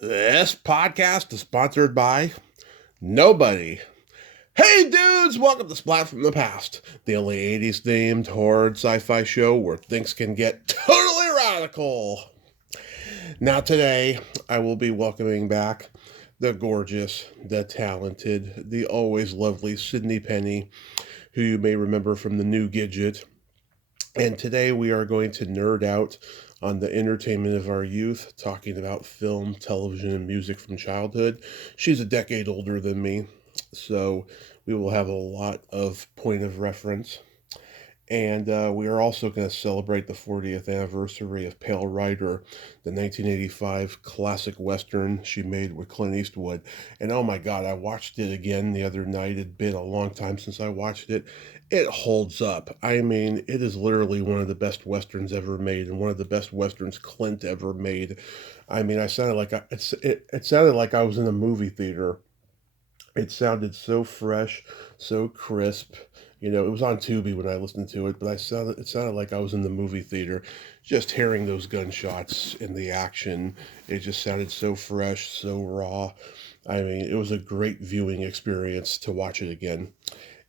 This podcast is sponsored by nobody. Hey dudes, welcome to Splat from the Past, the only 80s themed horror sci-fi show where things can get totally radical. Now today, I will be welcoming back the gorgeous, the talented, the always lovely Sydney Penny, who you may remember from the New Gidget. And today we are going to nerd out on the entertainment of our youth, talking about film, television, and music from childhood. She's a decade older than me, so we will have a lot of point of reference. And we are also going to celebrate the 40th anniversary of Pale Rider, the 1985 classic Western she made with Clint Eastwood. And oh my God, I watched it again the other night. It'd been a long time since I watched it. It holds up. I mean, it is literally one of the best Westerns ever made and one of the best Westerns Clint ever made. I mean, it sounded like I was in a movie theater. It sounded so fresh, so crisp. You know, it was on Tubi when I listened to it, but it sounded like I was in the movie theater, just hearing those gunshots and the action. It just sounded so fresh, so raw. I mean, it was a great viewing experience to watch it again,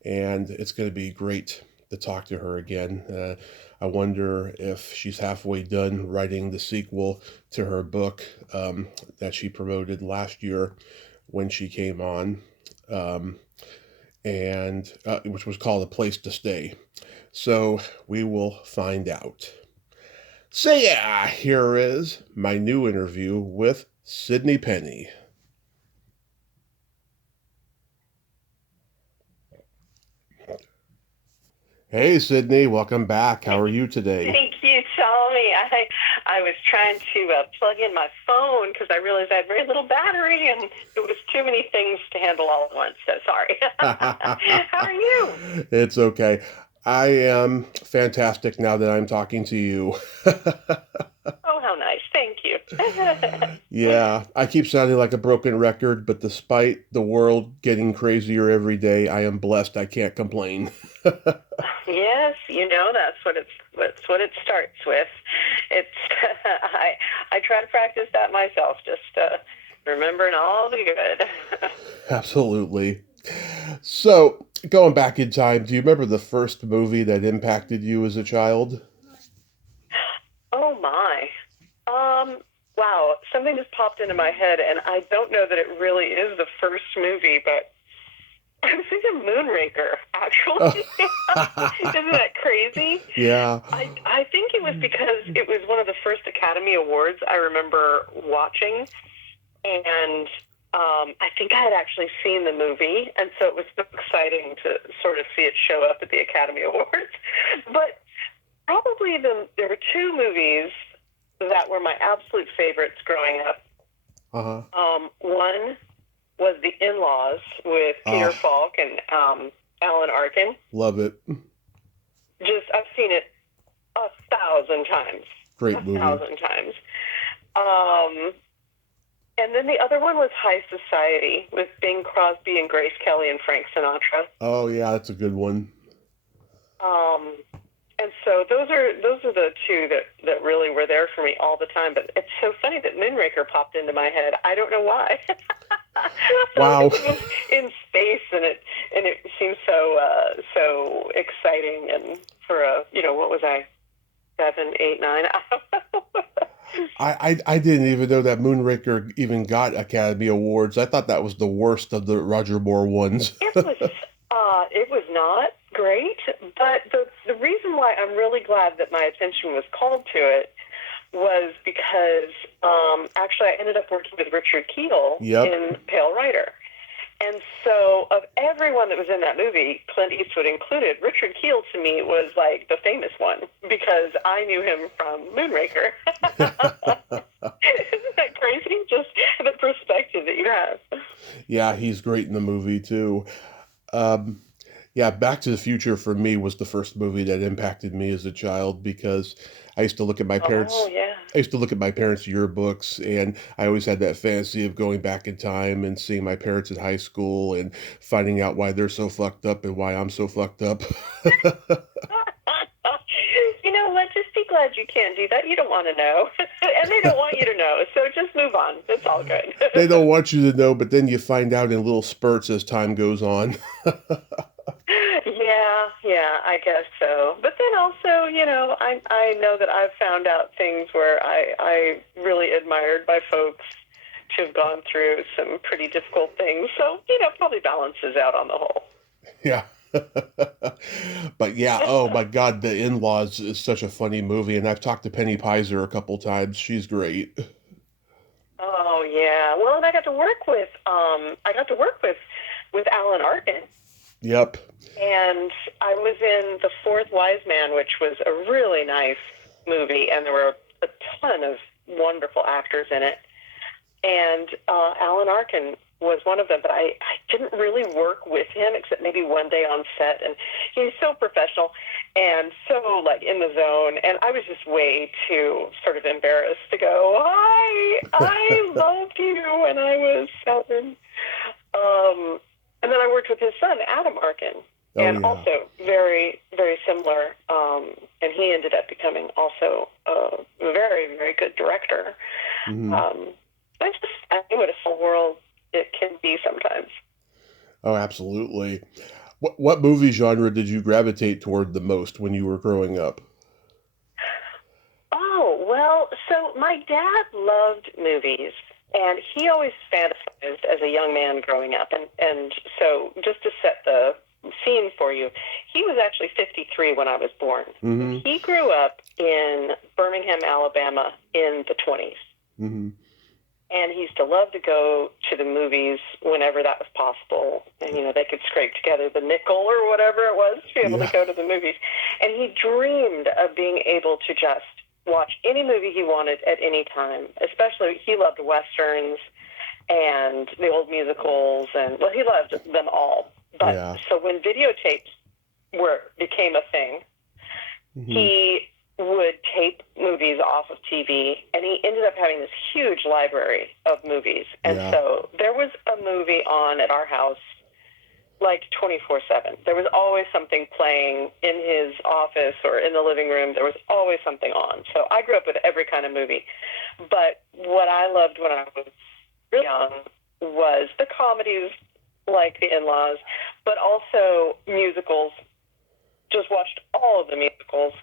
and it's going to be great to talk to her again. I wonder if she's halfway done writing the sequel to her book that she promoted last year when she came on, and which was called A Place to Stay. So we will find out. So yeah, here is my new interview with Sydney Penny. Hey Sydney, welcome back. How are you today? Thank you, Tommy. I was trying to plug in my phone because I realized I had very little battery and it was too many things to handle all at once. So sorry. How are you? It's okay. I am fantastic now that I'm talking to you. Oh, how nice. Thank you. Yeah, I keep sounding like a broken record, but despite the world getting crazier every day, I am blessed. I can't complain. Yes, that's what it starts with. It's I try to practice that myself, just remembering all the good. Absolutely. So, going back in time, do you remember the first movie that impacted you as a child? Oh my. Wow, something just popped into my head, and I don't know that it really is the first movie, but I was thinking Moonraker, actually. Isn't that crazy? Yeah. I think it was because it was one of the first Academy Awards I remember watching, and I think I had actually seen the movie, and so it was so exciting to sort of see it show up at the Academy Awards. But probably there were two movies that were my absolute favorites growing up. Uh-huh. One was The In-Laws with Peter Falk and Alan Arkin. Love it. I've seen it 1,000 times. Great movie. 1,000 times. And then the other one was High Society with Bing Crosby and Grace Kelly and Frank Sinatra. Oh yeah, that's a good one. And so those are the two that really were there for me all the time. But it's so funny that Moonraker popped into my head. I don't know why. Wow. It was in space, and it seems so exciting. And for what was I, 7, 8, 9? I didn't even know that Moonraker even got Academy Awards. I thought that was the worst of the Roger Moore ones. It was not great, but the reason why I'm really glad that my attention was called to it was because actually I ended up working with Richard Kiel in Pale Rider. And so of everyone that was in that movie, Clint Eastwood included, Richard Kiel to me was like the famous one because I knew him from Moonraker. Isn't that crazy? Just the perspective that you have. Yeah, he's great in the movie too. Yeah, Back to the Future for me was the first movie that impacted me as a child because I used to look at my parents. Oh, yeah. I used to look at my parents' yearbooks, and I always had that fantasy of going back in time and seeing my parents in high school and finding out why they're so fucked up and why I'm so fucked up. You know what? Just be glad you can't do that. You don't want to know. And they don't want you to know. So just move on. It's all good. They don't want you to know, but then you find out in little spurts as time goes on. Yeah, I guess so. But then also, I know that I've found out things where I really admired my folks to have gone through some pretty difficult things. So, probably balances out on the whole. Yeah. But yeah, oh my God, The In-Laws is such a funny movie, and I've talked to Penny Peiser a couple times. She's great. Oh yeah. Well, and I got to work with Alan Arkin. Yep. And I was in The Fourth Wise Man, which was a really nice movie, and there were a ton of wonderful actors in it. And Alan Arkin was one of them, but I didn't really work with him except maybe one day on set, and he's so professional and so like in the zone, and I was just way too sort of embarrassed to go, hi, I loved you when I was 7. And then I worked with his son, Adam Arkin, and also very, very similar, and he ended up becoming also a very, very good director. Mm-hmm. I think what a full world it can be sometimes. Oh, absolutely. What movie genre did you gravitate toward the most when you were growing up? Oh, well, so my dad loved movies, and he always fantasized as a young man growing up. And so just to set the scene for you, he was actually 53 when I was born. Mm-hmm. He grew up in Birmingham, Alabama in the 20s. Mm-hmm. And he used to love to go to the movies whenever that was possible. And, they could scrape together the nickel or whatever it was to be able to go to the movies. And he dreamed of being able to just watch any movie he wanted at any time. Especially, he loved Westerns and the old musicals. And, well, he loved them all. But so when videotapes became a thing, mm-hmm. he would tape movies off of TV, and he ended up having this huge library of movies. And so there was a movie on at our house like 24/7. There was always something playing in his office or in the living room. There was always something on. So I grew up with every kind of movie. But what I loved when I was really young was the comedies like The In-Laws, but also musicals. Just watched all of the musicals.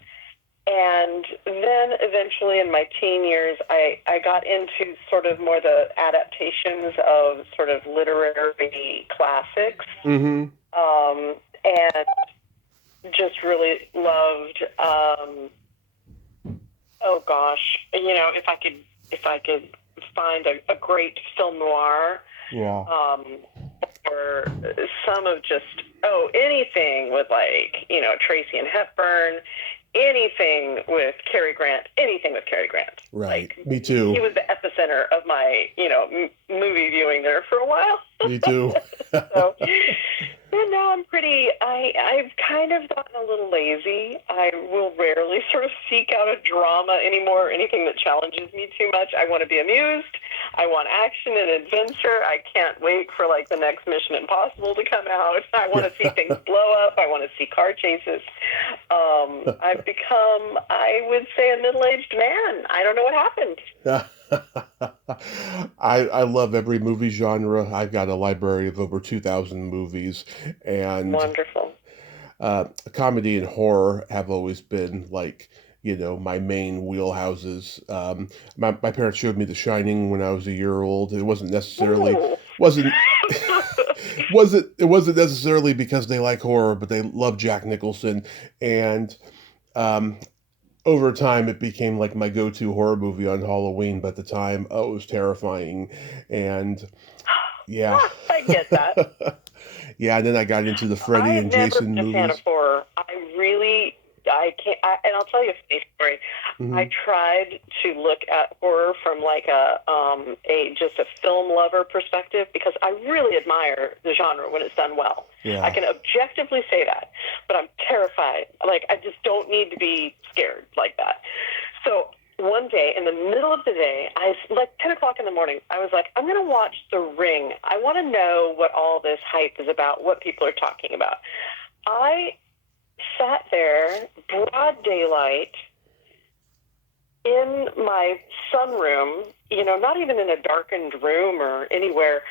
And then eventually in my teen years, I got into sort of more the adaptations of sort of literary classics. Mm-hmm. And just really loved, if I could find a great film noir, or some of just, anything with Tracy and Hepburn, anything with Cary Grant. Right. Me too. He was the epicenter of my, movie viewing there for a while. Me too. So, and now I've kind of gotten a little lazy. I will rarely sort of seek out a drama anymore, or anything that challenges me too much. I want to be amused. I want action and adventure. I can't wait for the next Mission Impossible to come out. I want to see things blow up. I want to see car chases. I've become, I would say, a middle-aged man. I don't know what happened. I love every movie genre. I've got a library of over 2,000 movies, and wonderful. Comedy and horror have always been my main wheelhouses. My parents showed me The Shining when I was a year old. It wasn't necessarily wasn't necessarily because they like horror, but they love Jack Nicholson, and over time it became like my go-to horror movie on Halloween. But at the time, it was terrifying, and I get that. Yeah, and then I got into the Freddy and Jason movies. I'm never been a fan of horror. I can't, and I'll tell you a funny story. Mm-hmm. I tried to look at horror from just a film lover perspective, because I really admire the genre when it's done well. Yeah. I can objectively say that, but I'm terrified. I just don't need to be scared like that. So one day, in the middle of the day, 10 o'clock in the morning, I was like, I'm going to watch The Ring. I want to know what all this hype is about, what people are talking about. I sat there, broad daylight, in my sunroom, not even in a darkened room or anywhere,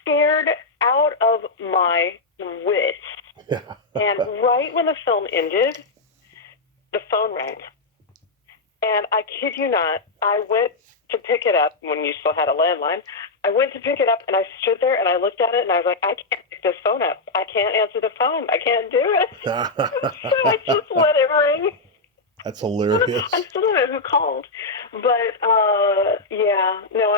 scared out of my wits. And right when the film ended, the phone rang. And I kid you not, I went to pick it up when you still had a landline. I went to pick it up, and I stood there, and I looked at it, and I was like, I can't pick this phone up. I can't answer the phone. I can't do it. So I just let it ring. That's hilarious. I still don't know who called. But,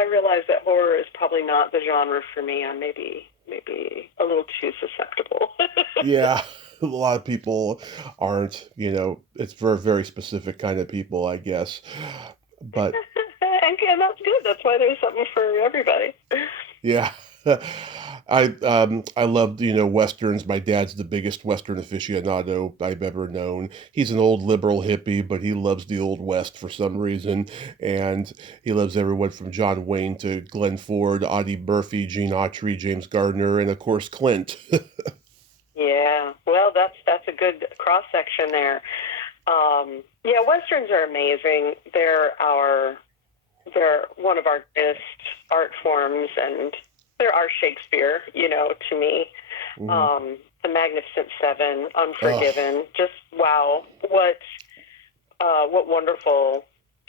I realize that horror is probably not the genre for me. I'm maybe a little too susceptible. Yeah, a lot of people aren't, it's for a very specific kind of people, I guess. But and that's good. That's why there's something for everybody. yeah. I loved, Westerns. My dad's the biggest Western aficionado I've ever known. He's an old liberal hippie, but he loves the Old West for some reason. And he loves everyone from John Wayne to Glenn Ford, Audie Murphy, Gene Autry, James Gardner, and of course Clint. Yeah, well, that's a good cross-section there. Westerns are amazing. They're one of our greatest art forms, and they're our Shakespeare, to me. Mm-hmm. The Magnificent Seven, Unforgiven, just wow, what wonderful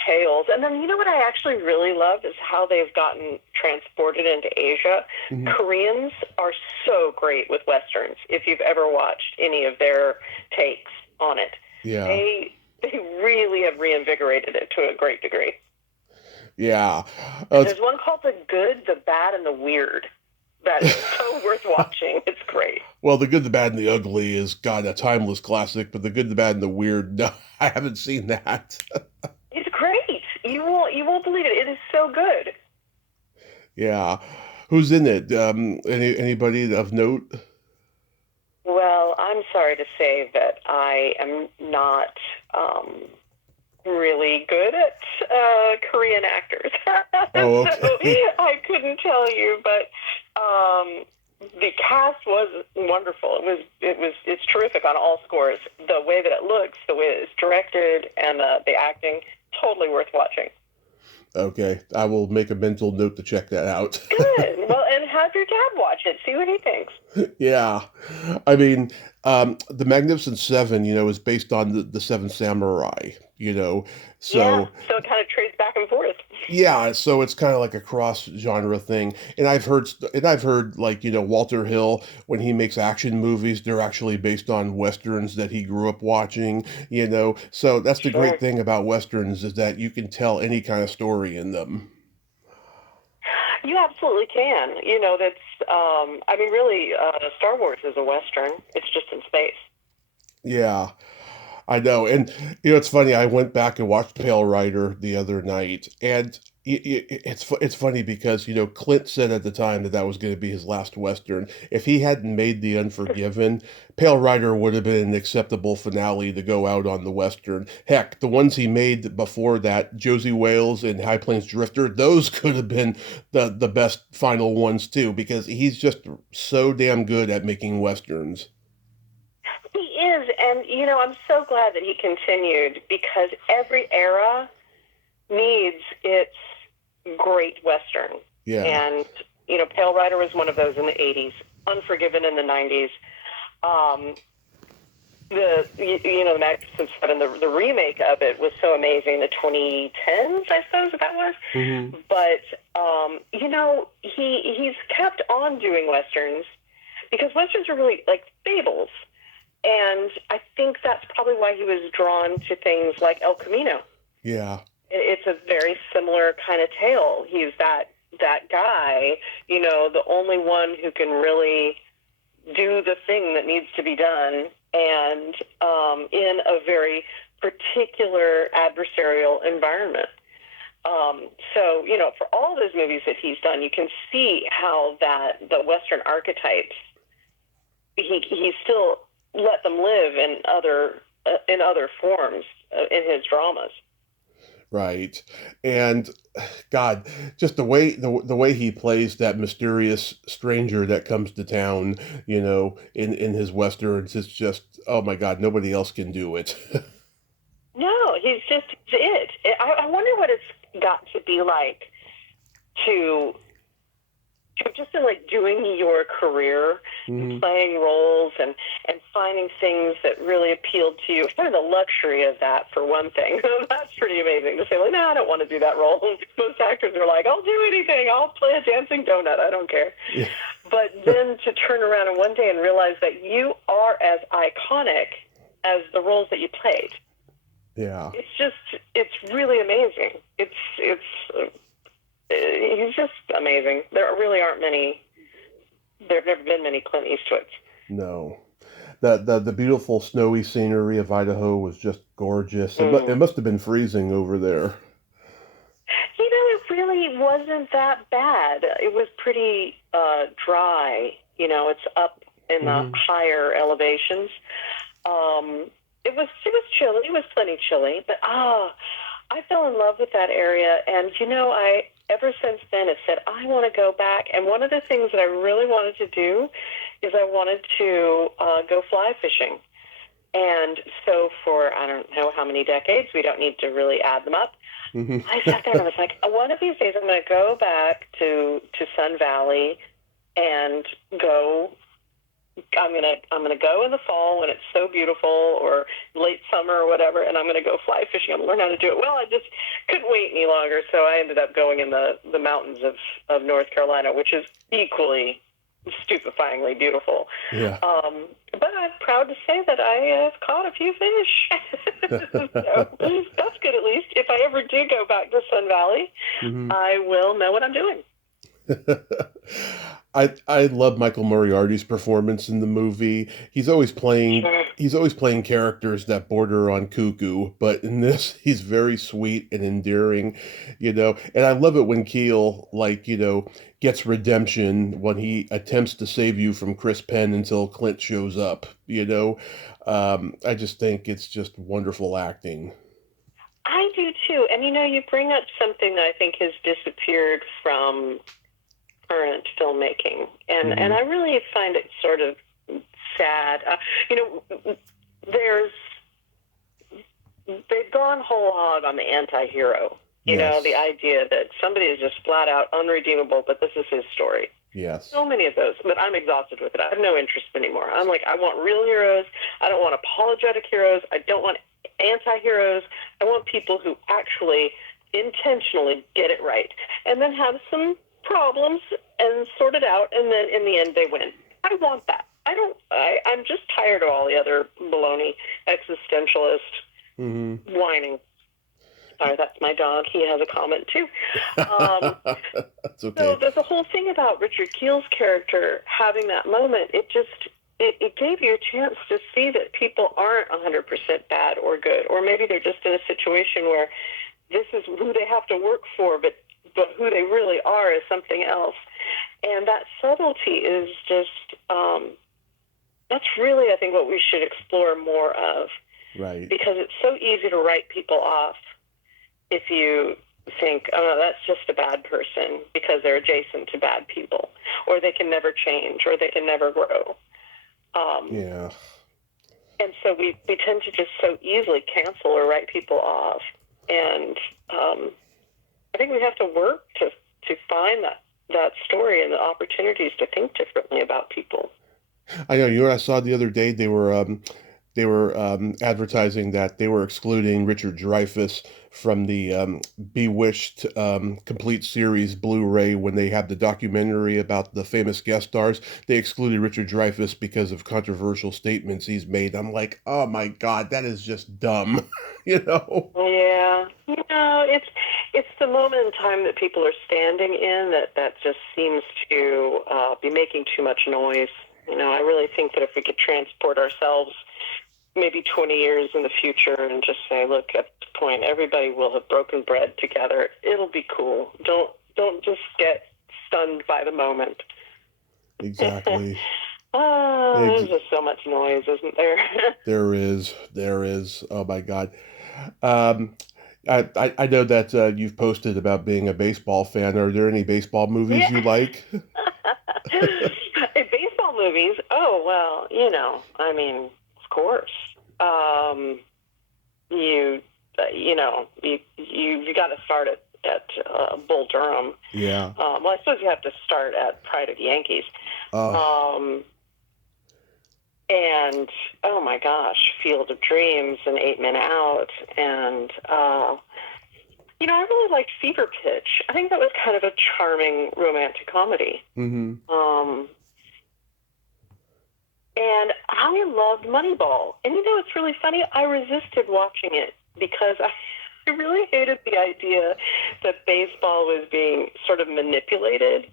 tales. And then, what I actually really love is how they've gotten transported into Asia. Mm-hmm. Koreans are so great with Westerns, if you've ever watched any of their takes on it. Yeah. They really have reinvigorated it to a great degree. Yeah. There's one called The Good, the Bad, and the Weird. That is so worth watching. It's great. Well, The Good, the Bad, and the Ugly is, God, a timeless classic, but The Good, the Bad, and the Weird, no, I haven't seen that. It's great. You won't believe it. It is so good. Yeah. Who's in it? Anybody of note? Well, I'm sorry to say that I am not really good at Korean actors. Oh, okay. So I couldn't tell you, but the cast was wonderful. It's terrific on all scores. The way that it looks, the way that it's directed, and the acting, totally worth watching. Okay, I will make a mental note to check that out. Good. Well, and have your dad watch it. See what he thinks. Yeah. I mean, The Magnificent Seven, is based on the Seven Samurai, so... Yeah, so it kind of trades back and forth. Yeah, so it's kind of like a cross-genre thing. And I've heard like, Walter Hill, when he makes action movies, they're actually based on Westerns that he grew up watching, So that's the great thing about Westerns, is that you can tell any kind of story in them. You absolutely can. Really, Star Wars is a Western. It's just in space. Yeah. I know, and it's funny. I went back and watched Pale Rider the other night, and it's funny because Clint said at the time that was going to be his last Western. If he hadn't made The Unforgiven, Pale Rider would have been an acceptable finale to go out on the Western. Heck, the ones he made before that, Josie Wales and High Plains Drifter, those could have been the best final ones too, because he's just so damn good at making Westerns. He is, and I'm so glad that he continued, because every era needs its great Western. Yeah. And, Pale Rider was one of those in the 80s, Unforgiven in the 90s. The Magnificent Seven, the remake of it was so amazing, the 2010s, I suppose that was. Mm-hmm. But, he's kept on doing Westerns, because Westerns are really like fables. And I think that's probably why he was drawn to things like El Camino. Yeah. It's a very similar kind of tale. He's that guy, the only one who can really do the thing that needs to be done, and in a very particular adversarial environment. So, for all those movies that he's done, you can see how the Western archetypes, he still let them live in other forms in his dramas. Right. And God, just the way he plays that mysterious stranger that comes to town, in his Westerns, it's just, oh my God, nobody else can do it. No, he's I wonder what it's got to be like to just in like doing your career, and playing roles and finding things that really appealed to you. Kind of the luxury of that, for one thing. That's pretty amazing to say, like, no, I don't want to do that role. Most actors are like, I'll do anything. I'll play a dancing donut. I don't care. Yeah. But then to turn around in one day and realize that you are as iconic as the roles that you played. Yeah. It's really amazing. He's just amazing. There really aren't many. There have never been many Clint Eastwoods. No. The beautiful snowy scenery of Idaho was just gorgeous. It must have been freezing over there. It really wasn't that bad. It was pretty dry. It's up in the higher elevations. It was chilly. It was plenty chilly, but I fell in love with that area, and I ever since then have said I want to go back. And one of the things that I really wanted to do is I wanted to go fly fishing. And so for I don't know how many decades, we don't need to really add them up. I sat there and I was like, one of these days I'm going to go back to Sun Valley and go. I'm gonna go in the fall when it's so beautiful, or late summer or whatever, and I'm gonna go fly fishing. I'm gonna learn how to do it. Well, I just couldn't wait any longer, so I ended up going in the mountains of North Carolina, which is equally stupefyingly beautiful. Yeah. But I'm proud to say that I have caught a few fish. So that's good, at least. If I ever do go back to Sun Valley, I will know what I'm doing. I love Michael Moriarty's performance in the movie. He's always playing characters that border on cuckoo, but in this he's very sweet and endearing, And I love it when Keel gets redemption when he attempts to save you from Chris Penn until Clint shows up. I just think it's just wonderful acting. I do too, and you bring up something that I think has disappeared from current filmmaking, and I really find it sort of sad. They've gone whole hog on the anti-hero. The idea that somebody is just flat out unredeemable, but this is his story. Yes. So many of those, but I'm exhausted with it. I have no interest anymore. I'm like, I want real heroes. I don't want apologetic heroes. I don't want anti-heroes. I want people who actually intentionally get it right, and then have some problems and sort it out, and then in the end they win. I want that. I'm just tired of all the other baloney existentialist whining. Sorry, that's my dog. He has a comment too. That's okay. So there's a whole thing about Richard Keel's character having that moment. It gave you a chance to see that people aren't 100% bad or good, or maybe they're just in a situation where this is who they have to work for, but who they really are is something else. And that subtlety is just, that's really, I think, what we should explore more of. Right. Because it's so easy to write people off if you think, oh, no, that's just a bad person because they're adjacent to bad people, or they can never change, or they can never grow. Yeah. And so we tend to just so easily cancel or write people off. And I think we have to work to find that story and the opportunities to think differently about people. I know. You know what I saw the other day? They were advertising that they were excluding Richard Dreyfuss from the Bewitched complete series Blu-ray when they had the documentary about the famous guest stars. They excluded Richard Dreyfuss because of controversial statements he's made. I'm like, oh my God, that is just dumb. Yeah. It's the moment in time that people are standing in that just seems to be making too much noise. I really think that if we could transport ourselves maybe 20 years in the future and just say, look, at this point, everybody will have broken bread together. It'll be cool. Don't just get stunned by the moment. Exactly. There's just so much noise, isn't there? There is. Oh my God. I know that you've posted about being a baseball fan. Are there any baseball movies you like? Baseball movies? Oh, well, of course. you got to start at Bull Durham. Yeah. Well, I suppose you have to start at Pride of the Yankees. And oh my gosh, Field of Dreams and 8 Men Out, and I really liked Fever Pitch. I think that was kind of a charming romantic comedy. Mm-hmm. And I loved Moneyball. And it's really funny. I resisted watching it because I really hated the idea that baseball was being sort of manipulated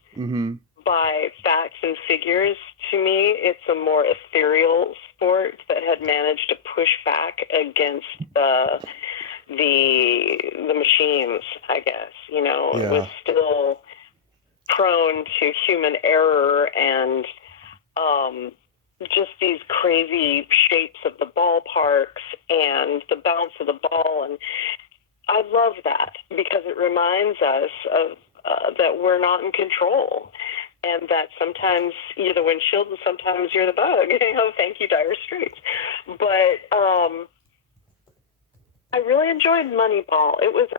by facts and figures. To me, it's a more ethereal sport that had managed to push back against the machines, I guess. It was still prone to human error and just these crazy shapes of the ballparks and the bounce of the ball. And I love that because it reminds us of that we're not in control, and that sometimes you're the windshield and sometimes you're the bug. Thank you, Dire Straits. But I really enjoyed Moneyball. It was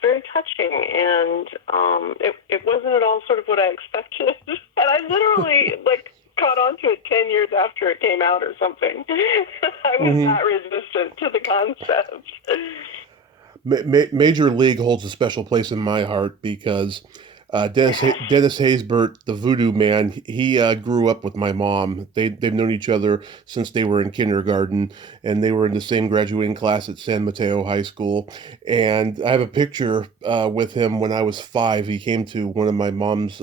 very touching, and it wasn't at all sort of what I expected. And I literally caught on to it 10 years after it came out or something. I was not resistant to the concept. Major League holds a special place in my heart because Dennis Haysbert, the Voodoo Man, he grew up with my mom. They've known each other since they were in kindergarten, and they were in the same graduating class at San Mateo High School. And I have a picture with him when I was 5. He came to one of my mom's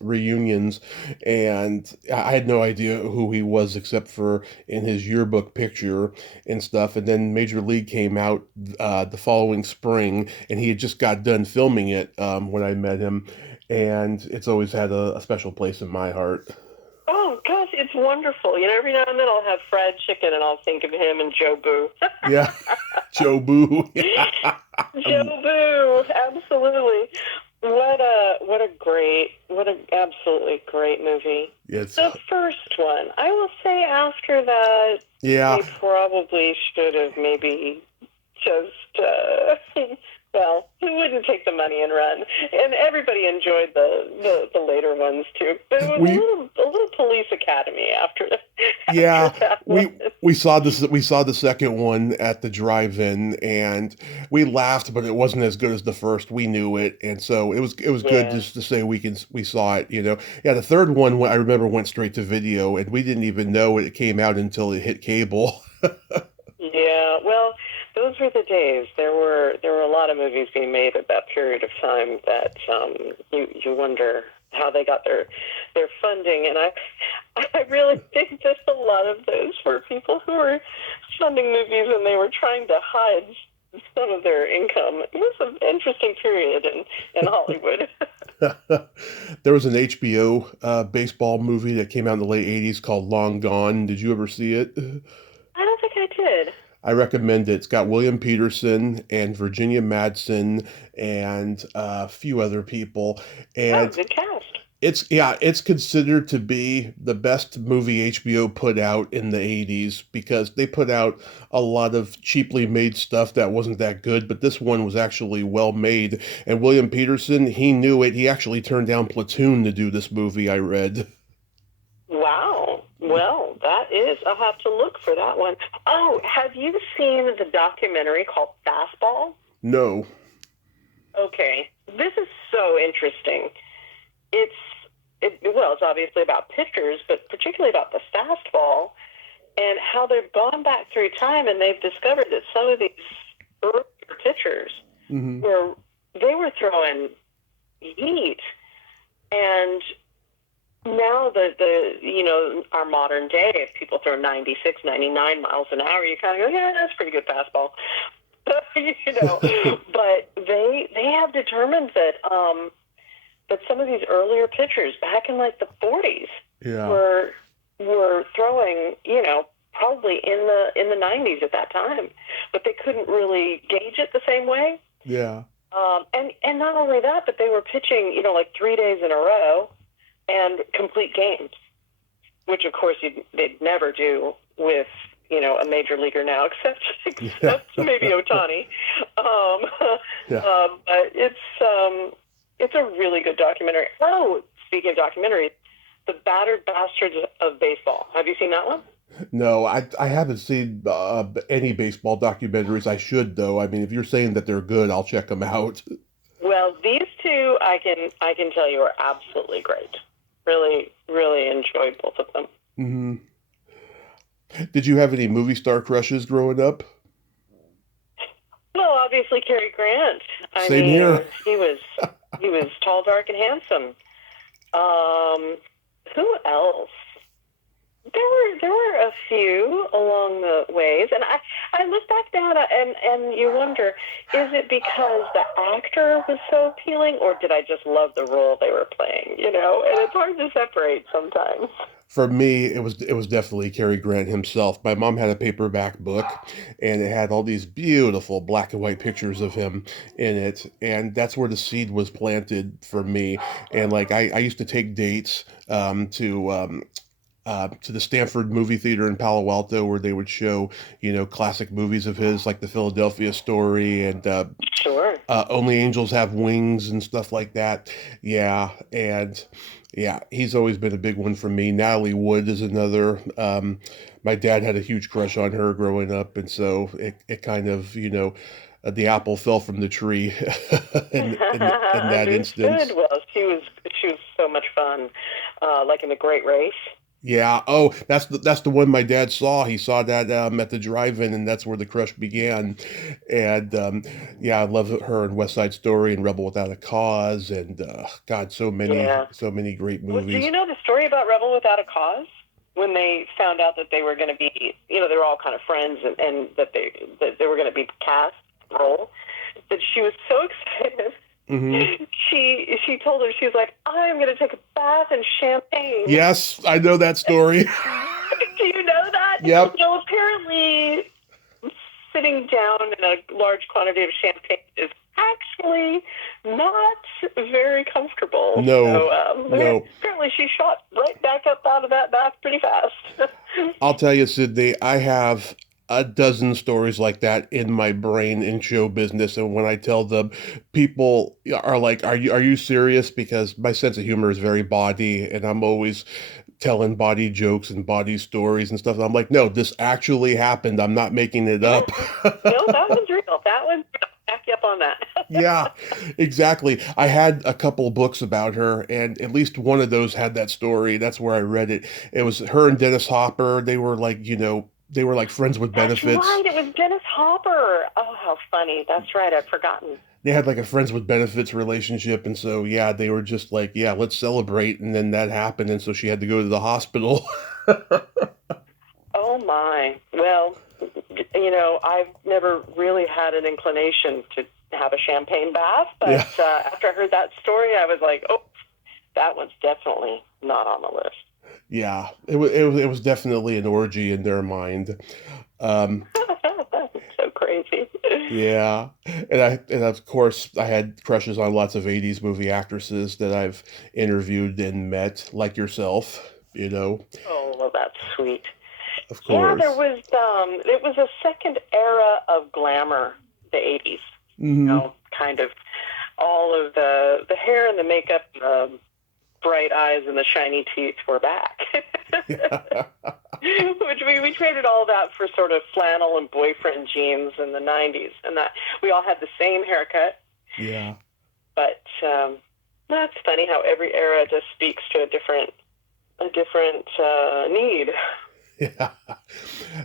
reunions, and I had no idea who he was except for in his yearbook picture and stuff. And then Major League came out the following spring, and he had just got done filming it when I met him. And it's always had a special place in my heart. Oh, gosh, it's wonderful. Every now and then I'll have fried chicken and I'll think of him and Joe Boo. Yeah, Joe Boo. Joe Boo, absolutely. What an absolutely great movie. It's the first one. I will say after that, they probably should have maybe just... well, he wouldn't take the money and run, and everybody enjoyed the later ones too. But it was a little Police Academy after. Yeah, after we saw this. We saw the second one at the drive-in, and we laughed, but it wasn't as good as the first. We knew it, and so it was good just to say we saw it. Yeah, the third one I remember went straight to video, and we didn't even know it came out until it hit cable. Yeah, well. Those were the days. There were a lot of movies being made at that period of time that you wonder how they got their funding. And I really think that a lot of those were people who were funding movies and they were trying to hide some of their income. It was an interesting period in Hollywood. There was an HBO baseball movie that came out in the late 80s called Long Gone. Did you ever see it? I don't think I did. I recommend it. It's got William Peterson and Virginia Madsen and a few other people. And good cast. It's considered to be the best movie HBO put out in the 80s because they put out a lot of cheaply made stuff that wasn't that good, but this one was actually well made. And William Peterson, he knew it. He actually turned down Platoon to do this movie, I read. Wow. Well, I'll have to look for that one. Oh, have you seen the documentary called Fastball? No. Okay. This is so interesting. It's obviously about pitchers, but particularly about the fastball and how they've gone back through time and they've discovered that some of these earlier pitchers they were throwing heat, and now our modern day, if people throw 96, 99 miles an hour, you kind of go, yeah, that's a pretty good fastball. But they have determined that some of these earlier pitchers back in like the 40s were throwing, probably in the 90s at that time, but they couldn't really gauge it the same way. Yeah. And not only that, but they were pitching, like 3 days in a row and complete games, which of course they'd never do with, a major leaguer now, except maybe Ohtani. Yeah. But it's a really good documentary. Oh, speaking of documentaries, The Battered Bastards of Baseball. Have you seen that one? No, I haven't seen any baseball documentaries. I should, though. I mean, if you're saying that they're good, I'll check them out. Well, these two I can tell you are absolutely great. Really, really enjoyed both of them. Hmm. Did you have any movie star crushes growing up? Well, obviously Cary Grant. Same here. he was tall, dark, and handsome. Who else? There were a few along the ways, and I look back now and you wonder, is it because the actor was so appealing, or did I just love the role they were playing? And it's hard to separate sometimes. For me, it was definitely Cary Grant himself. My mom had a paperback book, and it had all these beautiful black and white pictures of him in it, and that's where the seed was planted for me. And like I used to take dates to the Stanford movie theater in Palo Alto, where they would show, classic movies of his, like The Philadelphia Story and Sure. Only Angels Have Wings and stuff like that. Yeah, and yeah, he's always been a big one for me. Natalie Wood is another. My dad had a huge crush on her growing up, and so it kind of, the apple fell from the tree in that instance. Well, she was so much fun, like in The Great Race. Yeah. Oh, that's the one my dad saw. He saw that at the drive-in, and that's where the crush began. And yeah, I love her in West Side Story and Rebel Without a Cause, and God, so many great Well, do movies. you know the story about Rebel Without a Cause? When they found out that they were going to be, they were all kind of friends, and that they were going to be cast role, that she was so excited. Mm-hmm. She told her, she was like, I'm going to take a bath in champagne. Yes, I know that story. Do you know that? Yep. Apparently sitting down in a large quantity of champagne is actually not very comfortable. No, So, no. apparently she shot right back up out of that bath pretty fast. I'll tell you, Sydney, I have a dozen stories like that in my brain in show business, and when I tell them, people are like, "Are you serious?" Because my sense of humor is very body, and I'm always telling body jokes and body stories and stuff. And I'm like, "No, this actually happened. I'm not making it up." No, that one's real. That one's real. Back you up on that. Yeah, exactly. I had a couple books about her, and at least one of those had that story. That's where I read it. It was her and Dennis Hopper. They were like, they were like friends with benefits. That's right. It was Dennis Hopper. Oh, how funny. That's right. I'd forgotten. They had like a friends with benefits relationship, and so yeah, they were just like, yeah, let's celebrate. And then that happened, and so she had to go to the hospital. Oh my. Well, I've never really had an inclination to have a champagne bath, but Yeah. After I heard that story, I was like, oh, that one's definitely not on the list. Yeah, it was definitely an orgy in their mind. Um, So crazy. yeah, and of course I had crushes on lots of '80s movie actresses that I've interviewed and met, like yourself. Oh, well, that's sweet. Of Yeah, course. it was a second era of glamour, the 80s. Hmm. Kind of all of the hair and the makeup, and the bright eyes and the shiny teeth were back. Which we traded all that for sort of flannel and boyfriend jeans in the 90s, and that we all had the same haircut. Yeah. But that's funny how every era just speaks to a different need. Yeah.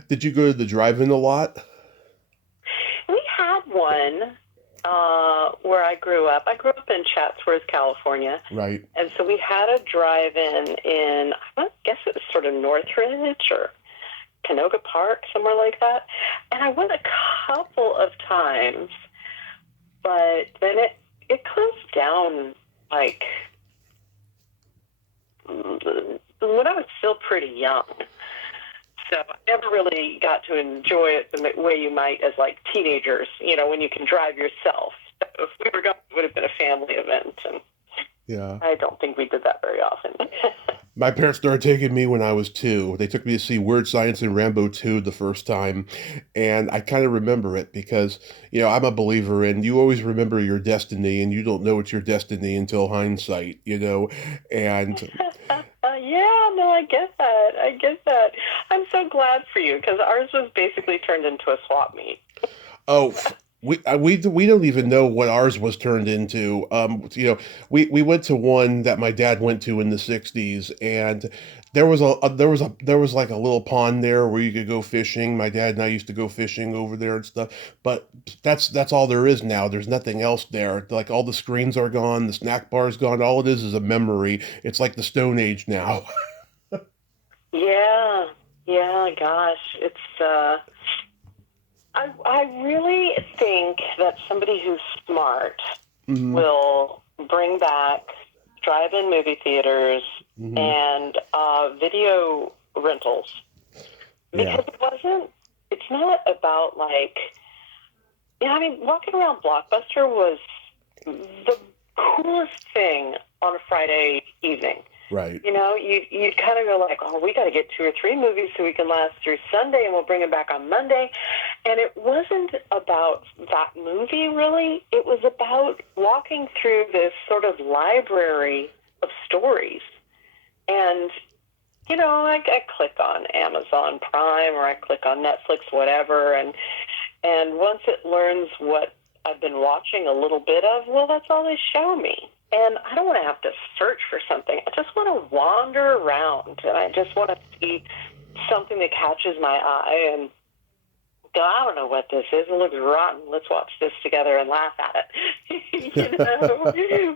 Did you go to the drive-in a lot? We had one where I grew up. I grew up in Chatsworth, California. Right. And so we had a drive-in in, I guess it was sort of Northridge or Canoga Park, somewhere like that. And I went a couple of times, but then it closed down, like, when I was still pretty young. So I never really got to enjoy it the way you might as, like, teenagers, when you can drive yourself. So if we were going, it would have been a family event, and Yeah. I don't think we did that very often. My parents started taking me when I was 2. They took me to see Weird Science and Rambo 2 the first time, and I kind of remember it because, I'm a believer in you always remember your destiny, and you don't know it's your destiny until hindsight. And Yeah, no, I get that. I get that. I'm so glad for you because ours was basically turned into a swap meet. oh, we don't even know what ours was turned into. We went to one that my dad went to in the '60s, and there was like a little pond there where you could go fishing. My dad and I used to go fishing over there and stuff. But that's all there is now. There's nothing else there. Like all the screens are gone, the snack bar's gone. All it is a memory. It's like the Stone Age now. Yeah, yeah, gosh, I really think that somebody who's smart Hmm. will bring back drive-in movie theaters Hmm. and video rentals Yeah. because it's not about like, I mean, walking around Blockbuster was the coolest thing on a Friday evening. Right. You'd kind of go like, oh, we got to get 2 or 3 movies so we can last through Sunday, and we'll bring them back on Monday. And it wasn't about that movie, really. It was about walking through this sort of library of stories. And, I click on Amazon Prime or I click on Netflix, whatever, and once it learns what I've been watching a little bit of, well, that's all they show me. And I don't want to have to search for something. I just want to wander around, and I just want to see something that catches my eye and go, I don't know what this is. It looks rotten. Let's watch this together and laugh at it.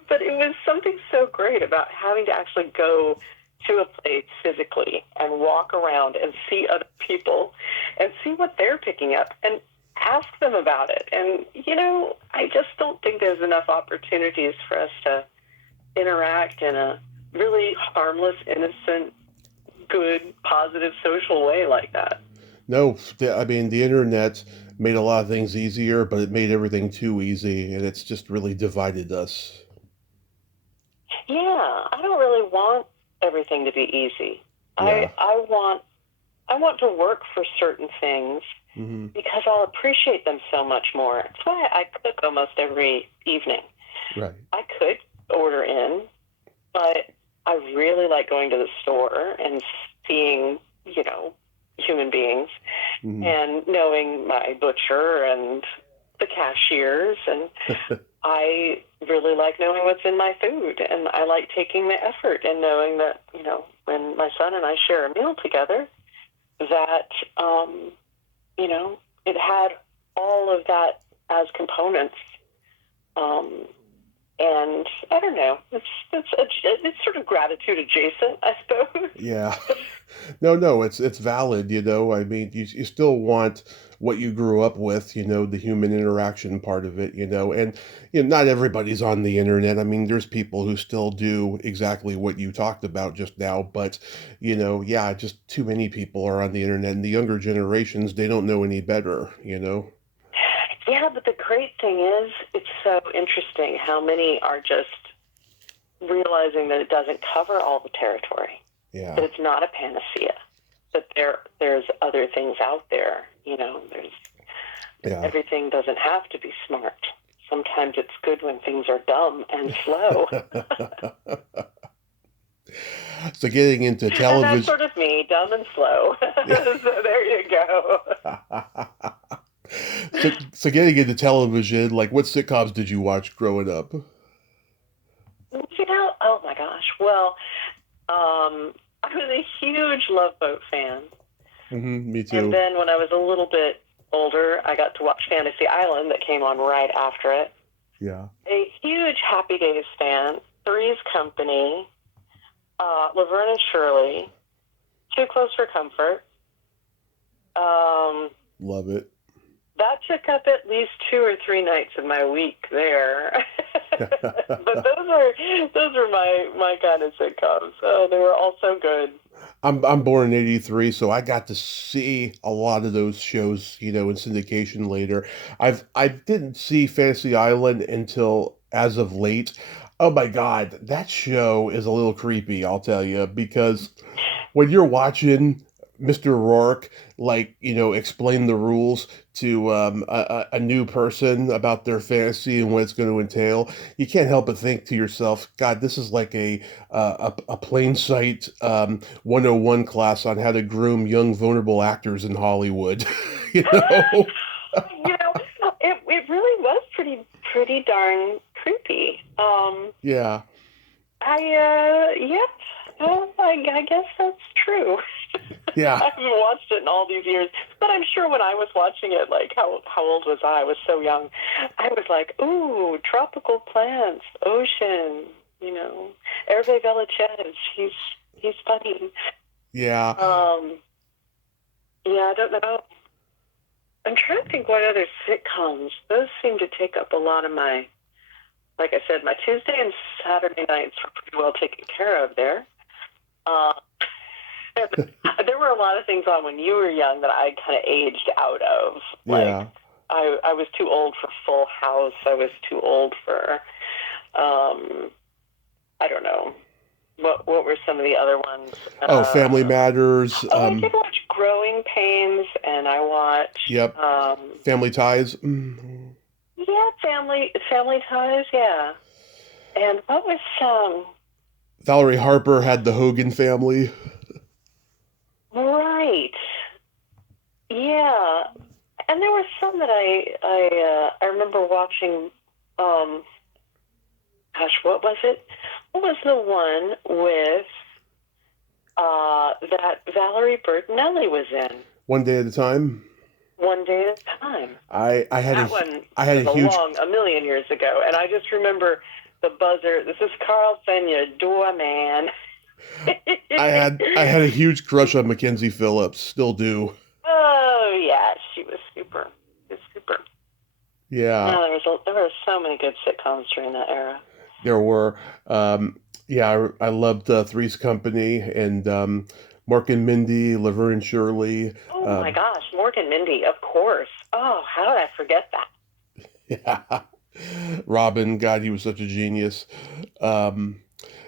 But it was something so great about having to actually go to a place physically and walk around and see other people and see what they're picking up and ask them about it. And, I just don't think there's enough opportunities for us to interact in a really harmless, innocent, good, positive social way like that. No, I mean, the internet made a lot of things easier, but it made everything too easy, and it's just really divided us. Yeah, I don't really want everything to be easy. I Yeah. I want I want to work for certain things Hmm. because I'll appreciate them so much more. That's why I cook almost every evening. Right. I could order in, but I really like going to the store and seeing, human beings Hmm. and knowing my butcher and the cashiers. And I really like knowing what's in my food. And I like taking the effort and knowing that, when my son and I share a meal together, that, it had all of that as components. Um, and I don't know, it's sort of gratitude adjacent, I suppose. Yeah. No, it's valid, I mean, you still want what you grew up with, the human interaction part of it, and not everybody's on the internet. I mean, there's people who still do exactly what you talked about just now, but yeah, just too many people are on the internet, and the younger generations, they don't know any better. Yeah, but the great thing is, it's so interesting how many are just realizing that it doesn't cover all the territory, that Yeah. it's not a panacea, that there's other things out there. There's Yeah. everything doesn't have to be smart. Sometimes it's good when things are dumb and slow. So getting into And that's television. sort of me, dumb and slow. So there you go. So getting into television, like what sitcoms did you watch growing up? Oh my gosh. Well, I was a huge Love Boat fan. Me And too. then when I was a little bit older, I got to watch Fantasy Island that came on right after it. Yeah. A huge Happy Days fan, Three's Company, Laverne and Shirley, Too Close for Comfort. Um, Love it. that took up at least 2 or 3 nights of my week there. But those are my kind of sitcoms. Oh, they were all so good. I'm born in '83, so I got to see a lot of those shows, in syndication later. I didn't see Fantasy Island until as of late. Oh my God, that show is a little creepy, I'll tell you, because when you're watching Mr. Rourke, like, explain the rules to a new person about their fantasy and what it's going to entail, you can't help but think to yourself, God, this is like a plain sight 101 class on how to groom young, vulnerable actors in Hollywood. you know? You know, it really was pretty darn creepy. Yeah, Yeah, well, I guess that's true. yeah. I haven't watched it in all these years, but I'm sure when I was watching it, like how old was I? I was so young. I was like, ooh, tropical plants, ocean, Hervé Villachez. He's funny. Yeah. Yeah, I don't know. I'm trying to think what other sitcoms. Those seem to take up a lot of my, like I said, my Tuesday and Saturday nights were pretty well taken care of there. Uh, there were a lot of things on when you were young that I kind of aged out of. Like, Yeah. I was too old for Full House. I was too old for, I don't know. What were some of the other ones? Oh, Family Matters. I did watch Growing Pains, and I watched. Yep. Family Ties. Mm. Yeah, Family Ties. Yeah, and what was Valerie Harper had the Hogan family. right? Yeah, and there were some that I remember watching. Gosh, what was it? What was the one with that Valerie Bertinelli was in? One Day at a Time. One Day at a Time. I had That one I had was a huge a million years ago, and I just remember the buzzer. This is Carl Fenya, Doorman. I had a huge crush on Mackenzie Phillips. Still do. Oh yeah, she was super. She was super. Yeah, No, there were so many good sitcoms during that era. there were. Yeah, I loved Three's Company and Mork and Mindy, Laverne and Shirley. Oh my gosh, Mork and Mindy, of course. Oh, how did I forget that? Yeah. Robin, God, he was such a genius.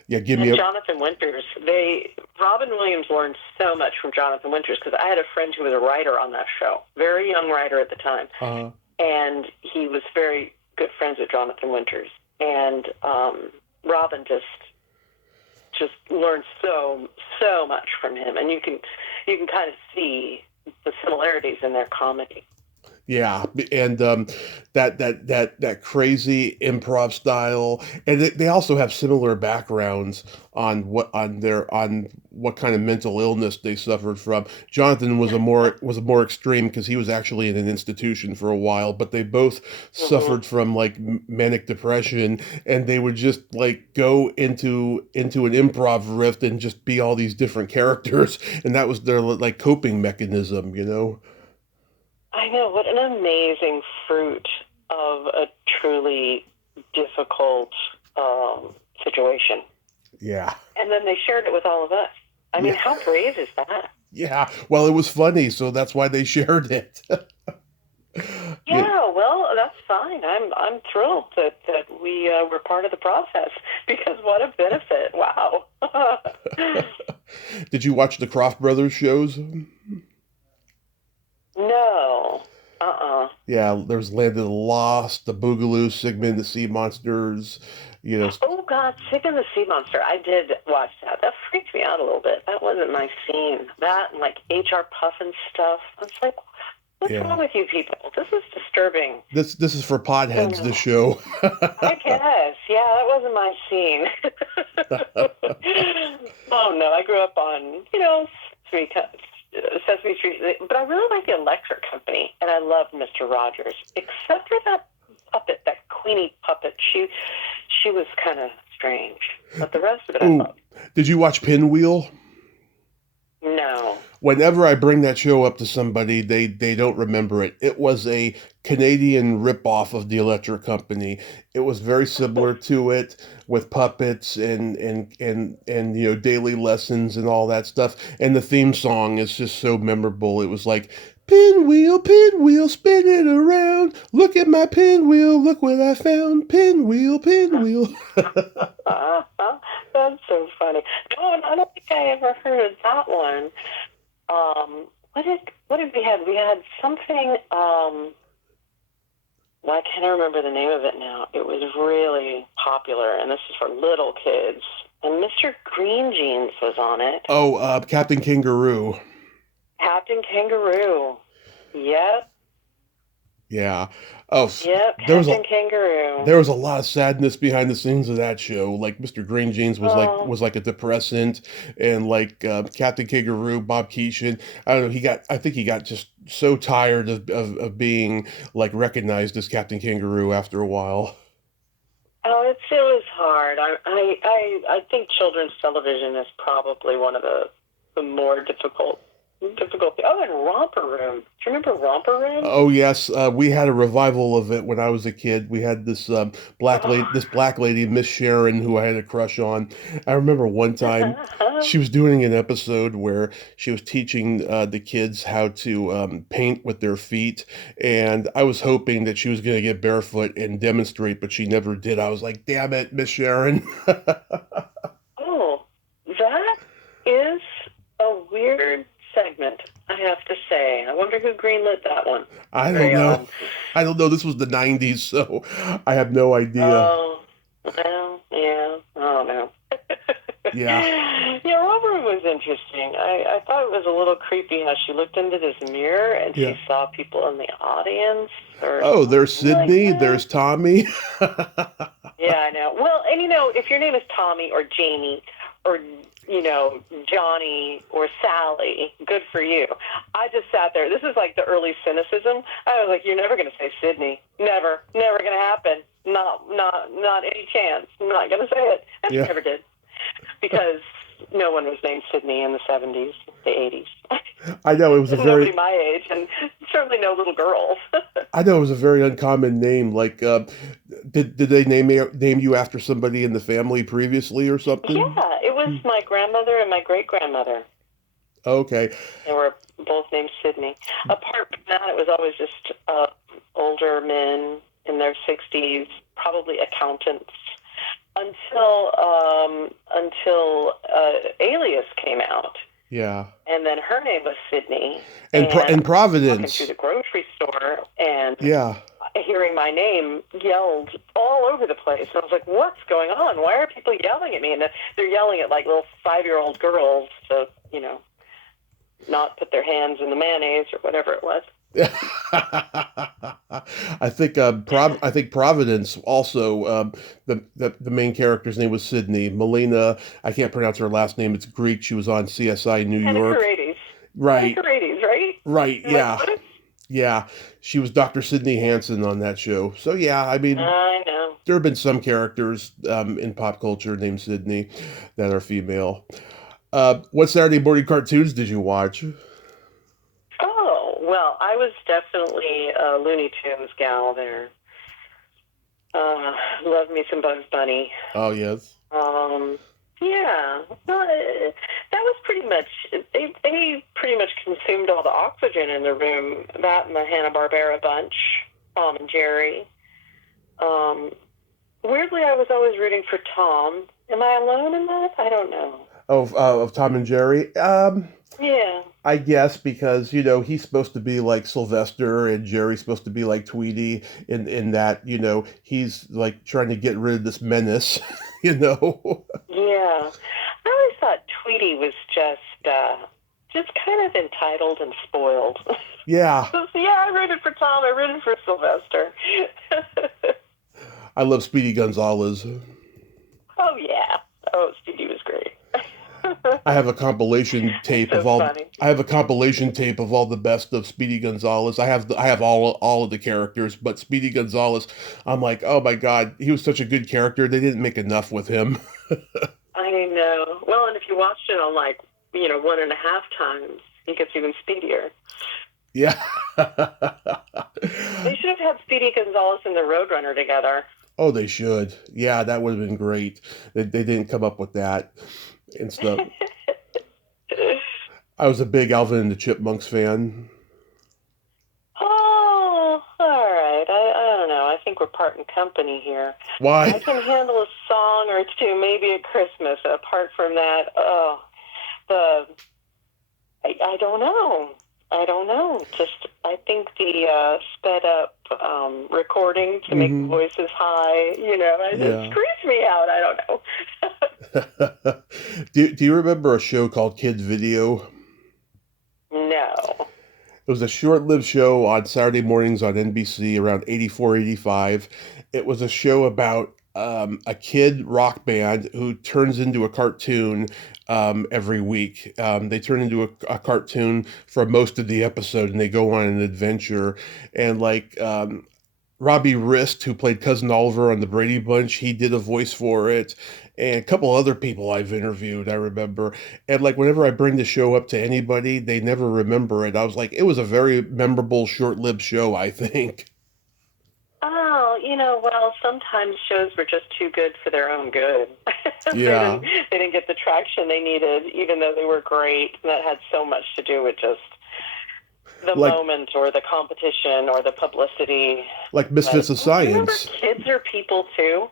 Yeah, give me And a. Jonathan Winters. Robin Williams learned so much from Jonathan Winters because I had a friend who was a writer on that show, very young writer at the time, Uh, and he was very good friends with Jonathan Winters. And Robin just learned so much from him, and you can kind of see the similarities in their comedy. Yeah, and that crazy improv style, and they also have similar backgrounds on what kind of mental illness they suffered from. Jonathan was a more extreme because he was actually in an institution for a while, but they both Mm-hmm. suffered from like manic depression, and they would just like go into an improv rift and just be all these different characters, and that was their like coping mechanism. I know, what an amazing fruit of a truly difficult situation. Yeah. And then they shared it with all of us. I mean, Yeah. how brave is that? Yeah, well, it was funny, so that's why they shared it. Yeah, Yeah, well, that's fine. I'm thrilled that we were part of the process because what a benefit! Wow. did you watch the Kroft Brothers shows? No. Uh-uh. Yeah, there's Land of the Lost, the Boogaloo, Sigmund, the Sea Monsters. You know, Oh God, Sick of the Sea Monster. I did watch that. That freaked me out a little bit. That wasn't my scene. That and like HR Puffin stuff. I was like, what's yeah. wrong with you people? This is disturbing. This is for Oh potheads. This no. show. I guess. Yeah, that wasn't my scene. Oh no, I grew up on, Sesame Sesame Street, but I really like the Electric Company, and I loved Mr. Rogers, except for that puppet, that Queenie puppet. She was kind of strange, but the rest of it I Ooh, loved. did you watch Pinwheel? No. Whenever I bring that show up to somebody, they don't remember it. It was a Canadian ripoff of the Electric Company. It was very similar to it with puppets and daily lessons and all that stuff. And the theme song is just so memorable. It was like Pinwheel, spin it around. Look at my pinwheel, look what I found. Pinwheel. That's so funny. No, I don't think I ever heard of that one. What did we have? We had something. Well, I can't remember the name of it now. It was really popular, and this is for little kids. And Mr. Green Jeans was on it. Oh, Captain Kangaroo. Captain Kangaroo. Yep. Yeah. Oh, Yep, Captain Kangaroo. There was a lot of sadness behind the scenes of that show. Like Mr. Green Jeans was like a depressant, and like Captain Kangaroo, Bob Keeshan. I don't know. I think he got just so tired of being like recognized as Captain Kangaroo after a while. Oh, it was hard. I think children's television is probably one of the more difficult. Oh, and Romper Room. Do you remember Romper Room? Oh yes, we had a revival of it when I was a kid. We had this black lady, Miss Sharon, who I had a crush on. I remember one time she was doing an episode where she was teaching the kids how to paint with their feet, and I was hoping that she was going to get barefoot and demonstrate, but she never did. I was like, "Damn it, Miss Sharon!" Oh, that is a weird segment, I have to say. I wonder who greenlit that one. I don't know. I don't know. This was the 90s, so I have no idea. Oh, well, yeah. I don't know. Yeah. Yeah, Robert was interesting. I thought it was a little creepy how she looked into this mirror and she saw people in the audience. There's Sydney, there's Tommy. Yeah, I know. Well, and if your name is Tommy or Jamie or Johnny or Sally, good for you. I just sat there. This is like the early cynicism. I was like, you're never going to say Sydney. Never going to happen. Not any chance. I'm not going to say it. And I never did. Because no one was named Sydney in the 70s, the 80s. I know, it was nobody my age, and certainly no little girls. I know, it was a very uncommon name. Like, did they name you after somebody in the family previously or something? Yeah, it was my grandmother and my great-grandmother. Okay. They were both named Sydney. Apart from that, it was always just older men in their 60s, probably accountants, until Alias came out. Yeah. And then her name was Sydney. And Providence. Walking through the grocery store and yeah, hearing my name yelled all over the place. I was like, what's going on? Why are people yelling at me? And they're yelling at like little 5-year-old girls to, not put their hands in the mayonnaise or whatever it was. I think Providence also, the main character's name was Sydney. Melina, I can't pronounce her last name. It's Greek. She was on CSI New York. Right. Right? Right, yeah. Yeah. She was Dr. Sydney Hansen on that show. So yeah, I mean, I know. There have been some characters in pop culture named Sydney that are female. What Saturday morning cartoons did you watch? Oh, well, I was definitely a Loony Tunes gal there. Love me some Bugs Bunny. Oh, yes. Yeah. Well, that was pretty much, they pretty much consumed all the oxygen in the room. That and the Hanna-Barbera bunch, Tom and Jerry. Weirdly, I was always rooting for Tom. Am I alone in that? I don't know. Of Tom and Jerry? Yeah. I guess because, he's supposed to be like Sylvester and Jerry's supposed to be like Tweety in that, he's like trying to get rid of this menace, Yeah. I always thought Tweety was just kind of entitled and spoiled. Yeah. I rooted for Tom. I rooted for Sylvester. I love Speedy Gonzalez. Oh, yeah. Oh, Speedy was great. I have a compilation tape so of all. Funny. I have a compilation tape of all the best of Speedy Gonzalez. I have all of the characters, but Speedy Gonzalez, I'm like, oh my God, he was such a good character. They didn't make enough with him. I know. Well, and if you watched it on 1.5 times, he gets even speedier. Yeah. They should have had Speedy Gonzalez and the Roadrunner together. Oh, they should. Yeah, that would have been great. They didn't come up with that and stuff. I was a big Alvin and the Chipmunks fan. think we're parting company here. Why? I can handle a song or two, maybe at Christmas. Apart from that, I don't know. Just, I think the sped up recording to make the voices high, it creeps me out. I don't know. Do you remember a show called Kids Video? No. It was a short-lived show on Saturday mornings on NBC around 84, 85. It was a show about a kid rock band who turns into a cartoon every week. They turn into a cartoon for most of the episode, and they go on an adventure. And Robbie Rist, who played Cousin Oliver on the Brady Bunch, he did a voice for it. And a couple other people I've interviewed, I remember. And whenever I bring the show up to anybody, they never remember it. I was like, it was a very memorable, short-lived show, I think. Oh, well, sometimes shows were just too good for their own good. Yeah. They didn't get the traction they needed, even though they were great. And that had so much to do with just the moment or the competition or the publicity. Like Misfits of Science. Do you remember Kids Are People Too?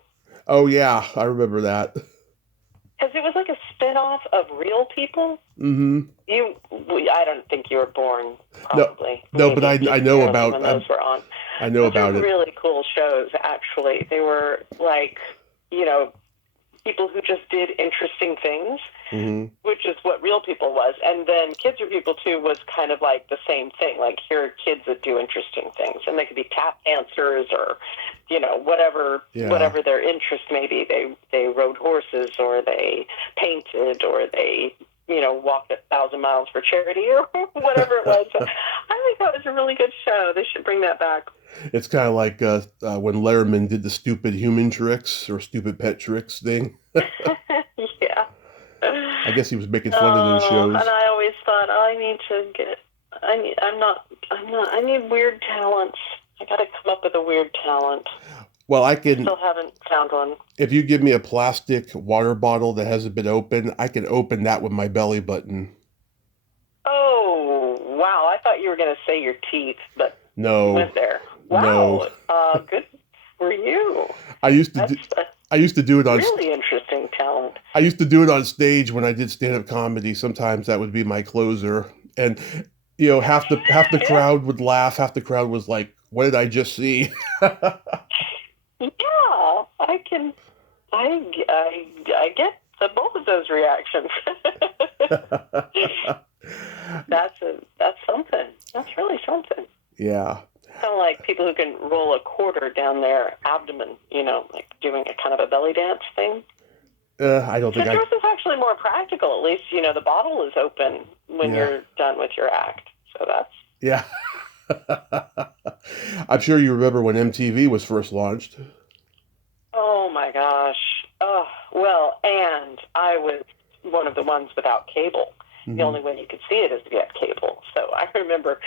Oh, yeah, I remember that. Because it was like a spin-off of Real People. Mm-hmm. I don't think you were born, probably. No, but I know about when those were on. I know about it. Really cool shows, actually. They were people who just did interesting things, which is what Real People was. And then Kids Are People Too was kind of like the same thing. Like, here are kids that do interesting things, and they could be tap dancers or, whatever their interest may be. They rode horses, or they painted, or they walked 1,000 miles for charity, or whatever it was. So I think that was a really good show. They should bring that back. It's kind of like when Letterman did the stupid human tricks or stupid pet tricks thing. Yeah. I guess he was making fun of those shows. And I always thought, I need weird talents. I got to come up with a weird talent. Well, I still haven't found one. If you give me a plastic water bottle that hasn't been opened, I can open that with my belly button. Oh, wow. I thought you were going to say your teeth, but no. You went there. Wow. No. Good for you. I used to do it on really interesting talent. I used to do it on stage when I did stand-up comedy. Sometimes that would be my closer, and half the crowd would laugh, half the crowd was like, "What did I just see?" Yeah, I get both of those reactions. That's something. That's really something. Yeah. Kind of like people who can roll a quarter down their abdomen, like doing a kind of a belly dance thing. I don't think yours is actually more practical. At least, the bottle is open when you're done with your act. So that's... Yeah. I'm sure you remember when MTV was first launched. Oh, my gosh. Oh, well, and I was one of the ones without cable. The only way you could see it is to get cable. So I remember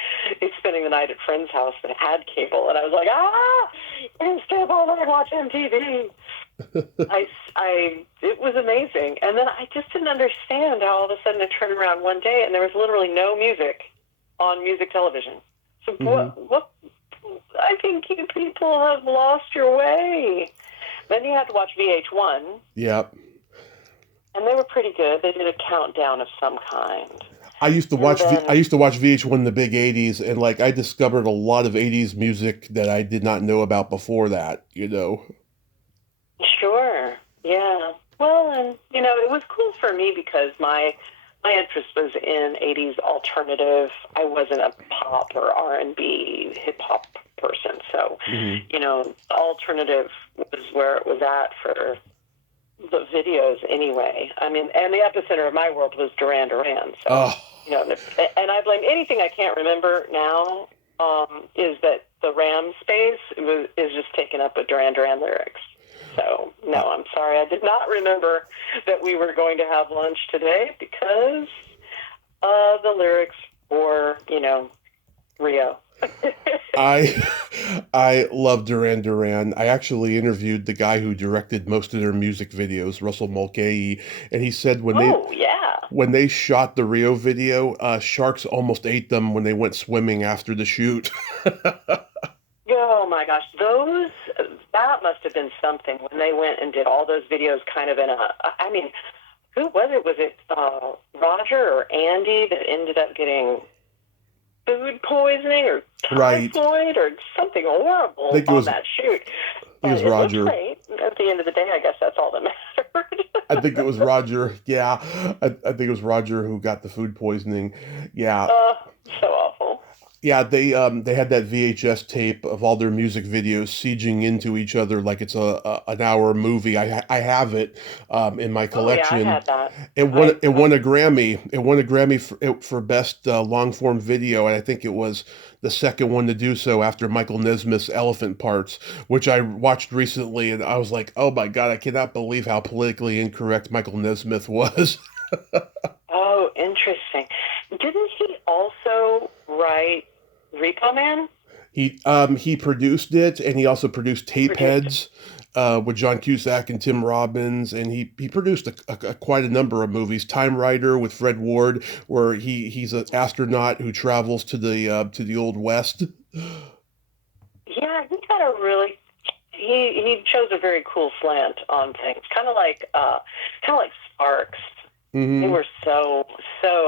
spending the night at friend's house that had cable, and I was like, we're going to stay up all night and watch MTV. It was amazing. And then I just didn't understand how all of a sudden I turned around one day and there was literally no music on music television. So what? I think you people have lost your way. Then you had to watch VH1. Yep. And they were pretty good. They did a countdown of some kind. I used to watch VH1 in the big 80s, and I discovered a lot of 80s music that I did not know about before that, Sure. Yeah. Well, and it was cool for me because my interest was in 80s alternative. I wasn't a pop or R&B hip hop person, so alternative was where it was at for the videos anyway. I mean, and the epicenter of my world was Duran Duran. So, and I blame anything I can't remember now is that the RAM space is just taken up with Duran Duran lyrics. So, no, I'm sorry. I did not remember that we were going to have lunch today because the lyrics for, Rio. I love Duran Duran. I actually interviewed the guy who directed most of their music videos, Russell Mulcahy, and he said when they shot the Rio video, sharks almost ate them when they went swimming after the shoot. Oh my gosh, that must have been something when they went and did all those videos kind of in a, I mean, who was it? Was it Roger or Andy that ended up getting food poisoning or typhoid or something horrible on that shoot? It was Roger. Great. At the end of the day, I guess that's all that mattered. I think it was Roger. Yeah, I think it was Roger who got the food poisoning. Yeah. So awful. Yeah, they had that VHS tape of all their music videos sieging into each other like it's an hour movie. I have it in my collection. Oh, yeah, I had that. It won a Grammy. It won a Grammy for best long form video, and I think it was the second one to do so after Michael Nesmith's Elephant Parts, which I watched recently, and I was like, oh my God, I cannot believe how politically incorrect Michael Nesmith was. Oh, interesting. Didn't he also write Repo Man? He produced it, and he also produced Tapeheads with John Cusack and Tim Robbins, and he produced quite a number of movies. Time Rider with Fred Ward, where he's an astronaut who travels to the Old West. Yeah, he got a really he chose a very cool slant on things, kind of like Sparks. Mm-hmm. They were so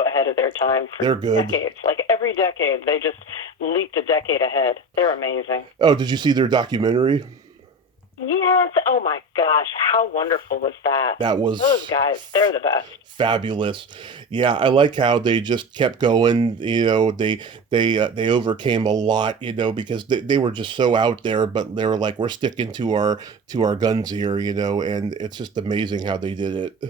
ahead of their time for decades. Like every decade, they just leaped a decade ahead. They're amazing. Oh, did you see their documentary? Yes. Oh my gosh, how wonderful was that? That was those guys. They're the best. Fabulous. Yeah, I like how they just kept going. You know, they overcame a lot. You know, because they were just so out there, but they were like, we're sticking to our guns here. You know, and it's just amazing how they did it.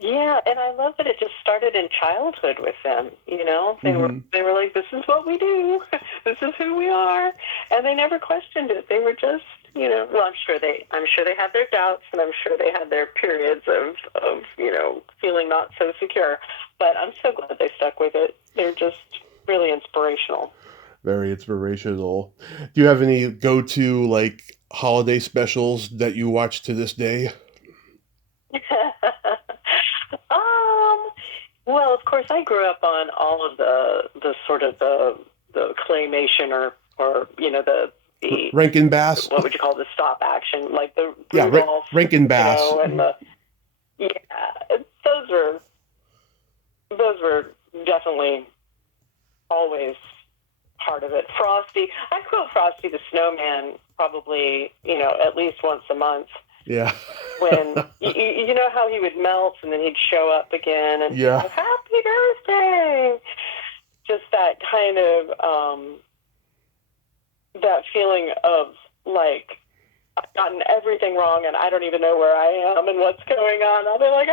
Yeah, and I love that it just started in childhood with them. You know, they were like, "This is what we do. This is who we are," and they never questioned it. They were just, you know, well, I'm sure they had their doubts, and I'm sure they had their periods of you know, feeling not so secure. But I'm so glad they stuck with it. They're just really inspirational. Very inspirational. Do you have any go-to like holiday specials that you watch to this day? Well, of course, I grew up on all of the sort of the claymation or you know the Rankin Bass. What would you call the stop action, like the Rudolph, Rankin Bass. You know, and those were definitely always part of it. Frosty, I quote Frosty the Snowman probably, you know, at least once a month. Yeah. When you know how he would melt and then he'd show up again and happy birthday. Just that kind of that feeling of like I've gotten everything wrong and I don't even know where I am and what's going on. I'll be like,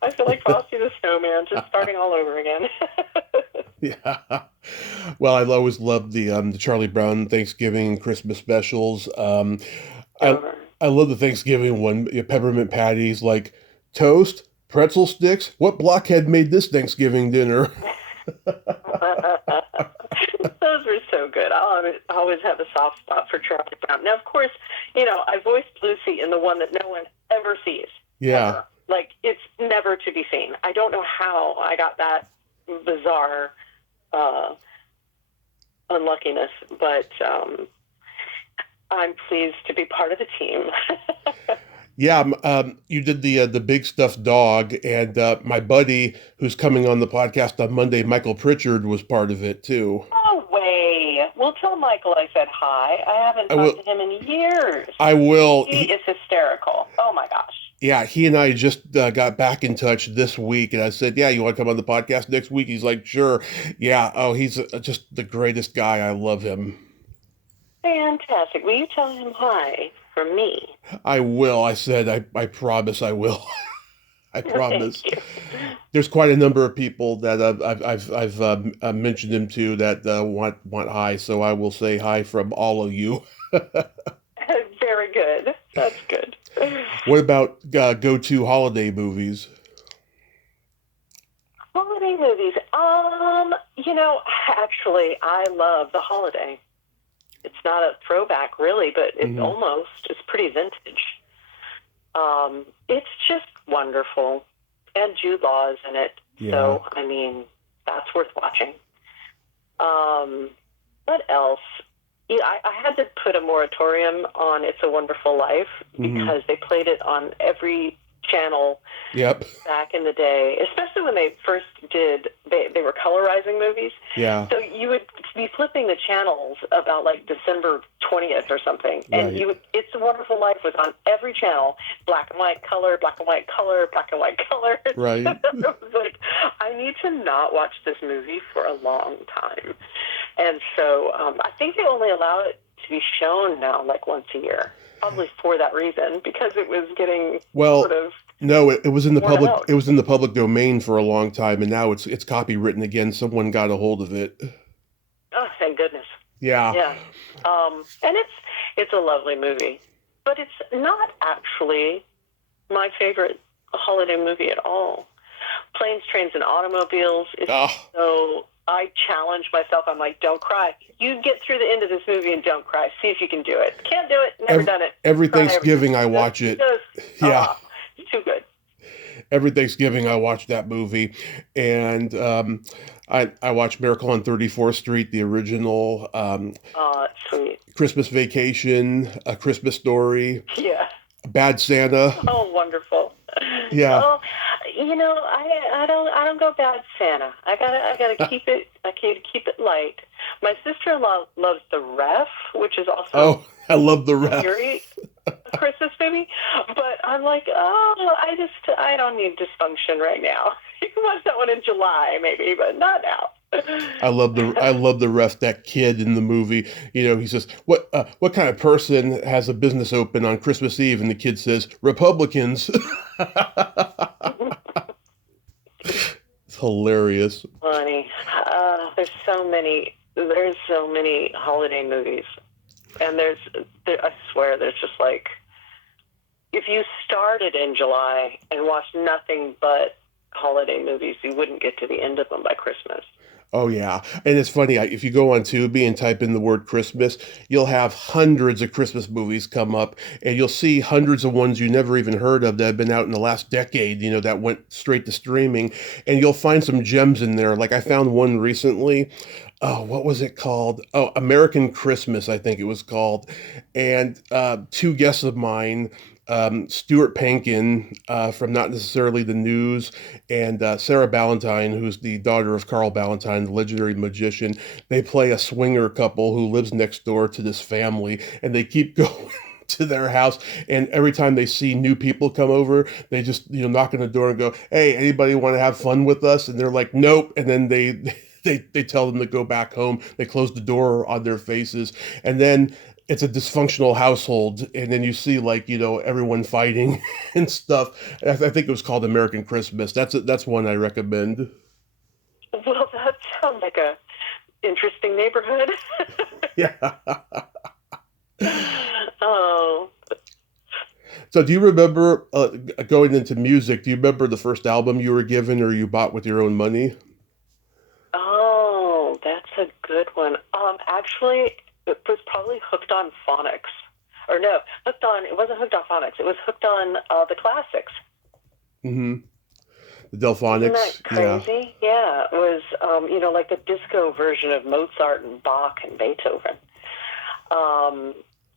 I feel like Frosty the Snowman, just starting all over again. Yeah. Well, I always loved the Charlie Brown Thanksgiving and Christmas specials. I love the Thanksgiving one. Peppermint patties, like toast, pretzel sticks. What blockhead made this Thanksgiving dinner? Those were so good. I'll always have a soft spot for Charlie Brown. Now, of course, you know, I voiced Lucy in the one that no one ever sees. Yeah. Ever. Like, it's never to be seen. I don't know how I got that bizarre unluckiness, but I'm pleased to be part of the team. Yeah, you did the big stuffed dog, and my buddy who's coming on the podcast on Monday, Michael Pritchard, was part of it too. No way! Well, tell Michael I said hi. I haven't talked to him in years. I will. He is hysterical. Oh my gosh. Yeah, he and I just got back in touch this week, and I said, yeah, you want to come on the podcast next week? He's like, sure. Yeah, oh, he's just the greatest guy. I love him. Fantastic. Will you tell him hi from me? I will. I said, I promise I will. I promise. There's quite a number of people that I've mentioned him to that want hi, so I will say hi from all of you. Very good. That's good. What about go-to holiday movies? Holiday movies. You know, actually, I love The Holiday. It's not a throwback, really, but it's pretty vintage. It's just wonderful. And Jude Law is in it. Yeah. So, I mean, that's worth watching. What else? I had to put a moratorium on It's a Wonderful Life because they played it on every channel back in the day, especially when they first did, they were colorizing movies. Yeah. So you would be flipping the channels about like December 20th or something, and It's a Wonderful Life was on every channel, black and white color, black and white color, black and white color. Right. It was like, I need to not watch this movie for a long time. And so I think they only allow it to be shown now like once a year, probably for that reason, because it was getting sort of... No, it was in the public. It was in the public domain for a long time, and now it's copywritten again. Someone got a hold of it. Oh, thank goodness. Yeah. Yeah. And it's a lovely movie, but it's not actually my favorite holiday movie at all. Planes, Trains, and Automobiles is so... I challenge myself. I'm like, don't cry. You get through the end of this movie and don't cry. See if you can do it. Can't do it. Never done it. Every Thanksgiving I watch it. Yeah. It's too good. Every Thanksgiving I watch that movie. And I watch Miracle on 34th Street, the original. It's sweet. Christmas Vacation, A Christmas Story. Yeah. Bad Santa. Oh, wonderful. Yeah. Oh, I don't go Bad Santa. I gotta keep it. I can't keep it light. My sister-in-law loves The Ref, which is also... Oh, I love The Ref. A Christmas movie. But I'm like, I don't need dysfunction right now. You can watch that one in July, maybe, but not now. I love the Ref, that kid in the movie. You know, he says, what kind of person has a business open on Christmas Eve? And the kid says, Republicans. It's hilarious. Funny. There's so many holiday movies. And I swear, there's just like, if you started in July and watched nothing but holiday movies, you wouldn't get to the end of them by Christmas. Oh, yeah. And it's funny, if you go on Tubi and type in the word Christmas, you'll have hundreds of Christmas movies come up, and you'll see hundreds of ones you never even heard of that have been out in the last decade, you know, that went straight to streaming, and you'll find some gems in there. Like I found one recently. Oh, what was it called? Oh, American Christmas, I think it was called. And two guests of mine, Stuart Pankin from Not Necessarily the News, and Sarah Ballantyne, who's the daughter of Carl Ballantyne, the legendary magician. They play a swinger couple who lives next door to this family, and they keep going to their house, and every time they see new people come over, they just, you know, knock on the door and go, "Hey, anybody want to have fun with us?" And they're like, "Nope." And then they tell them to go back home. They close the door on their faces, and then it's a dysfunctional household, and then you see, like, you know, everyone fighting and stuff. I think it was called American Christmas. That's one I recommend. Well, that sounds like a interesting neighborhood. Yeah. Oh. So do you remember, going into music, do you remember the first album you were given or you bought with your own money? Oh, that's a good one. Actually, it was probably Hooked on Phonics. Or no, it wasn't Hooked on Phonics. It was Hooked on the classics. Mm-hmm. The Delphonics. Isn't that crazy? Yeah. It was, like the disco version of Mozart and Bach and Beethoven.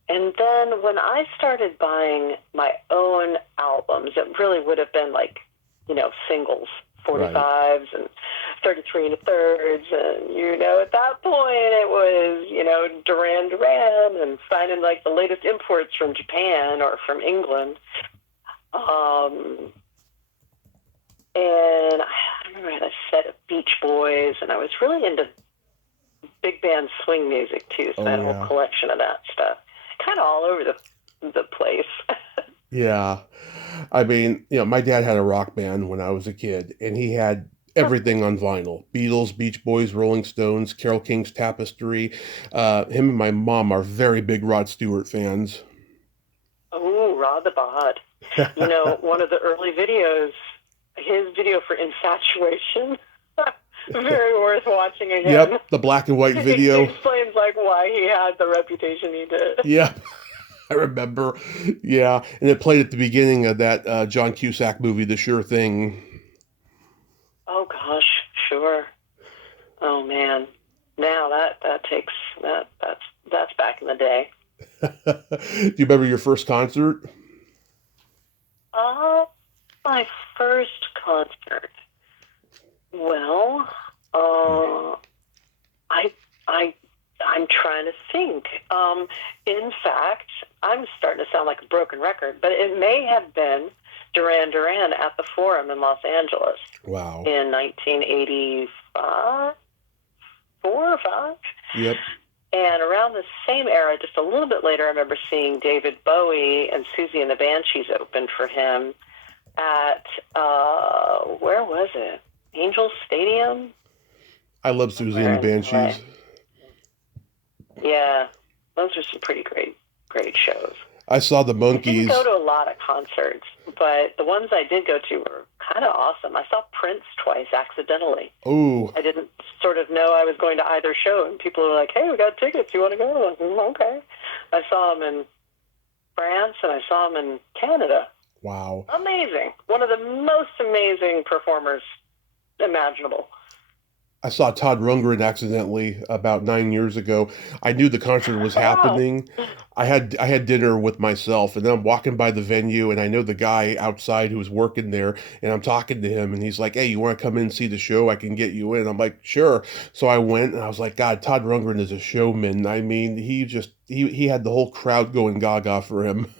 And then when I started buying my own albums, it really would have been like, singles, 45s and 33 and a thirds. And, at that point it was, Duran Duran and finding like the latest imports from Japan or from England. And I remember I had a set of Beach Boys, and I was really into big band swing music too, so I had a whole collection of that stuff. Kind of all over the place. Yeah. I mean, my dad had a rock band when I was a kid, and he had everything on vinyl. Beatles, Beach Boys, Rolling Stones, Carole King's Tapestry. Him and my mom are very big Rod Stewart fans. Oh, Rod the Bod. One of the early videos, his video for Infatuation, very worth watching again. Yep, the black and white video. It explains why he had the reputation he did. Yeah, I remember. Yeah, and it played at the beginning of that John Cusack movie, The Sure Thing. Oh gosh, sure. Oh man, now that's that's back in the day. Do you remember your first concert? My first concert. Well, I, I, I'm trying to think. In fact, I'm starting to sound like a broken record, but it may have been Duran Duran at the Forum in Los Angeles. Wow. In 1985, 4 or 5. Yep. And around the same era, just a little bit later, I remember seeing David Bowie and Susie and the Banshees open for him at, where was it? Angel Stadium? I love Susie and the Banshees. Yeah, those are some pretty great shows. I saw the Monkees. I didn't go to a lot of concerts, but the ones I did go to were kind of awesome. I saw Prince twice accidentally. Ooh. I didn't sort of know I was going to either show, and people were like, "Hey, we got tickets. You want to go?" I was like, okay. I saw him in France, and I saw him in Canada. Wow. Amazing. One of the most amazing performers imaginable. I saw Todd Rundgren accidentally about 9 years ago. I knew the concert was happening. I had dinner with myself, and then I'm walking by the venue, and I know the guy outside who was working there, and I'm talking to him, and he's like, "Hey, you want to come in and see the show? I can get you in." I'm like, "Sure." So I went, and I was like, "God, Todd Rundgren is a showman." I mean, he had the whole crowd going gaga for him.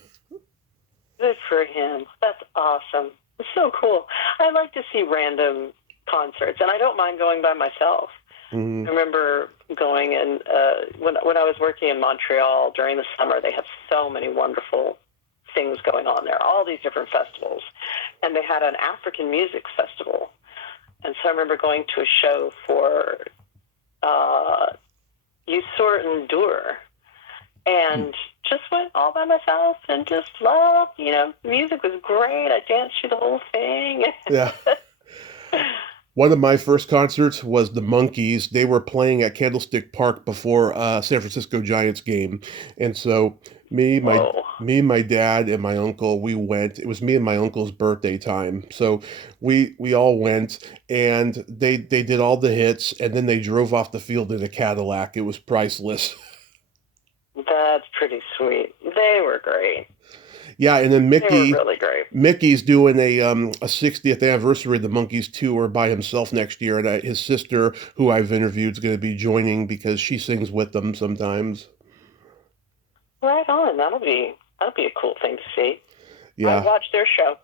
Good for him. That's awesome. It's so cool. I like to see random concerts, and I don't mind going by myself. Mm-hmm. I remember going, and when I was working in Montreal during the summer, they have so many wonderful things going on there, all these different festivals, and they had an African music festival, and so I remember going to a show for Youssor N'Dour, and just went all by myself and just loved, the music was great. I danced through the whole thing. Yeah. One of my first concerts was the Monkees. They were playing at Candlestick Park before San Francisco Giants game. And so me, my dad, and my uncle, we went. It was me and my uncle's birthday time. So we all went, and they did all the hits, and then they drove off the field in a Cadillac. It was priceless. That's pretty sweet. They were great. Yeah, and then They were really great. Mickey's doing a 60th anniversary of the Monkees tour by himself next year, and his sister, who I've interviewed, is going to be joining because she sings with them sometimes. Right on. That'll be a cool thing to see. Yeah. I watched their show.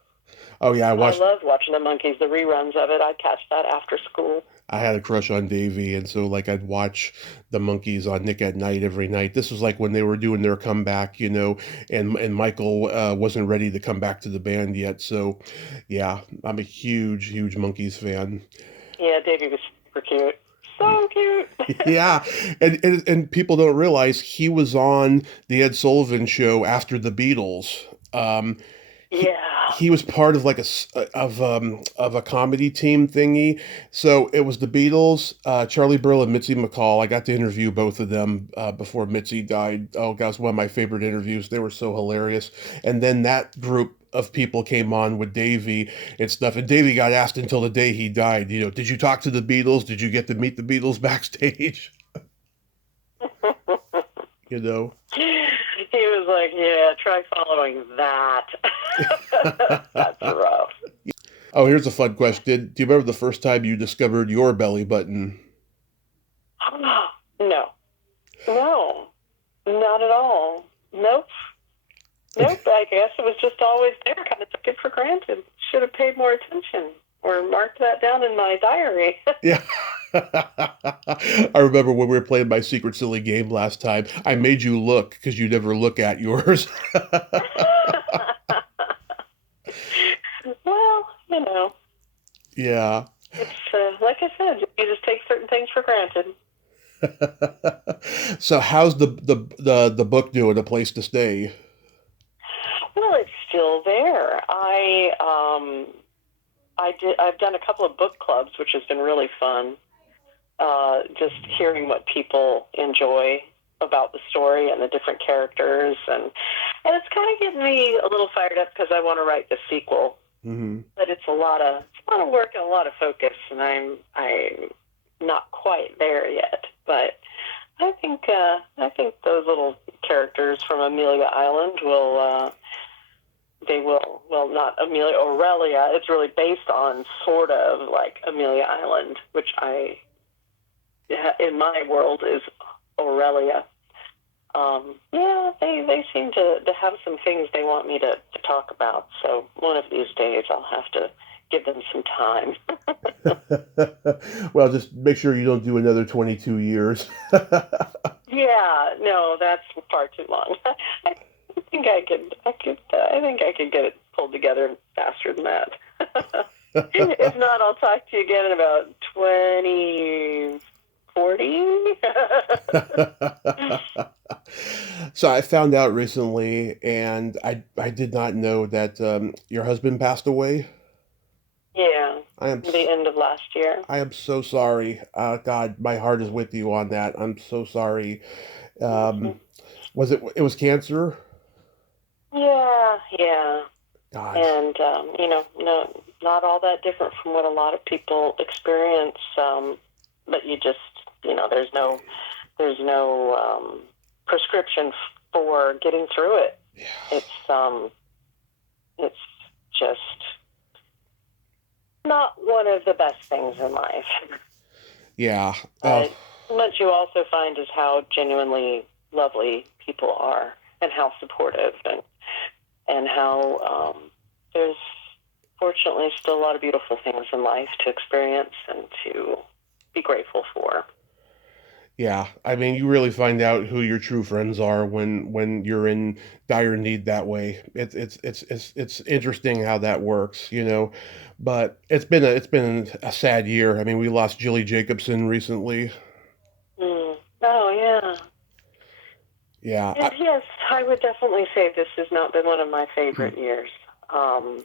Oh yeah, I loved watching the Monkees, the reruns of it. I'd catch that after school. I had a crush on Davey, and so I'd watch the Monkees on Nick at Night every night. This was when they were doing their comeback, and Michael wasn't ready to come back to the band yet. So, yeah, I'm a huge Monkees fan. Yeah, Davey was super cute. So cute. Yeah, and people don't realize he was on the Ed Sullivan Show after the Beatles. He was part of a comedy team thingy. So it was the Beatles, Charlie Brill and Mitzi McCall. I got to interview both of them before Mitzi died. Oh, God, it was one of my favorite interviews. They were so hilarious. And then that group of people came on with Davey and stuff. And Davey got asked until the day he died, did you talk to the Beatles? Did you get to meet the Beatles backstage? He was like, yeah, try following that. That's rough. Oh, here's a fun question. Do you remember the first time you discovered your belly button? No, not at all. Nope. I guess it was just always there. Kind of took it for granted. Should have paid more attention or marked that down in my diary. Yeah. I remember when we were playing my Secret Silly game last time, I made you look because you never look at yours. Well, Yeah. It's like I said, you just take certain things for granted. So how's the book doing? A Place to Stay? Well, it's still there. I've done a couple of book clubs, which has been really fun. Just hearing what people enjoy about the story and the different characters, and it's kind of getting me a little fired up because I want to write the sequel. Mm-hmm. But it's a lot of work and a lot of focus, and I'm not quite there yet. But I think those Amelia Island will, well, not Amelia, Aurelia. It's really based on sort of like Amelia Island, which in my world is Aurelia. Yeah, they seem to have some things they want me to talk about. So one of these days I'll have to give them some time. Well, just make sure you don't do another 22 years. Yeah, no, that's far too long. I think I could get it pulled together faster than that. If not, I'll talk to you again in about 2040. So I found out recently, and I did not know that your husband passed away. Yeah, I am the end of last year. I am so sorry. God, my heart is with you on that. I'm so sorry. Mm-hmm. Was it was cancer? Yeah. God. And, no, not all that different from what a lot of people experience. But you just, there's no prescription for getting through it. Yeah. It's just not one of the best things in life. Yeah. But what you also find is how genuinely lovely people are and how supportive and how there's fortunately still a lot of beautiful things in life to experience and to be grateful for. Yeah, I mean, you really find out who your true friends are when you're in dire need that way. It's interesting how that works, But it's been a sad year. I mean, we lost Jilly Jacobson recently. Mm. Oh, yeah. Yeah. Yes, I would definitely say this has not been one of my favorite years. And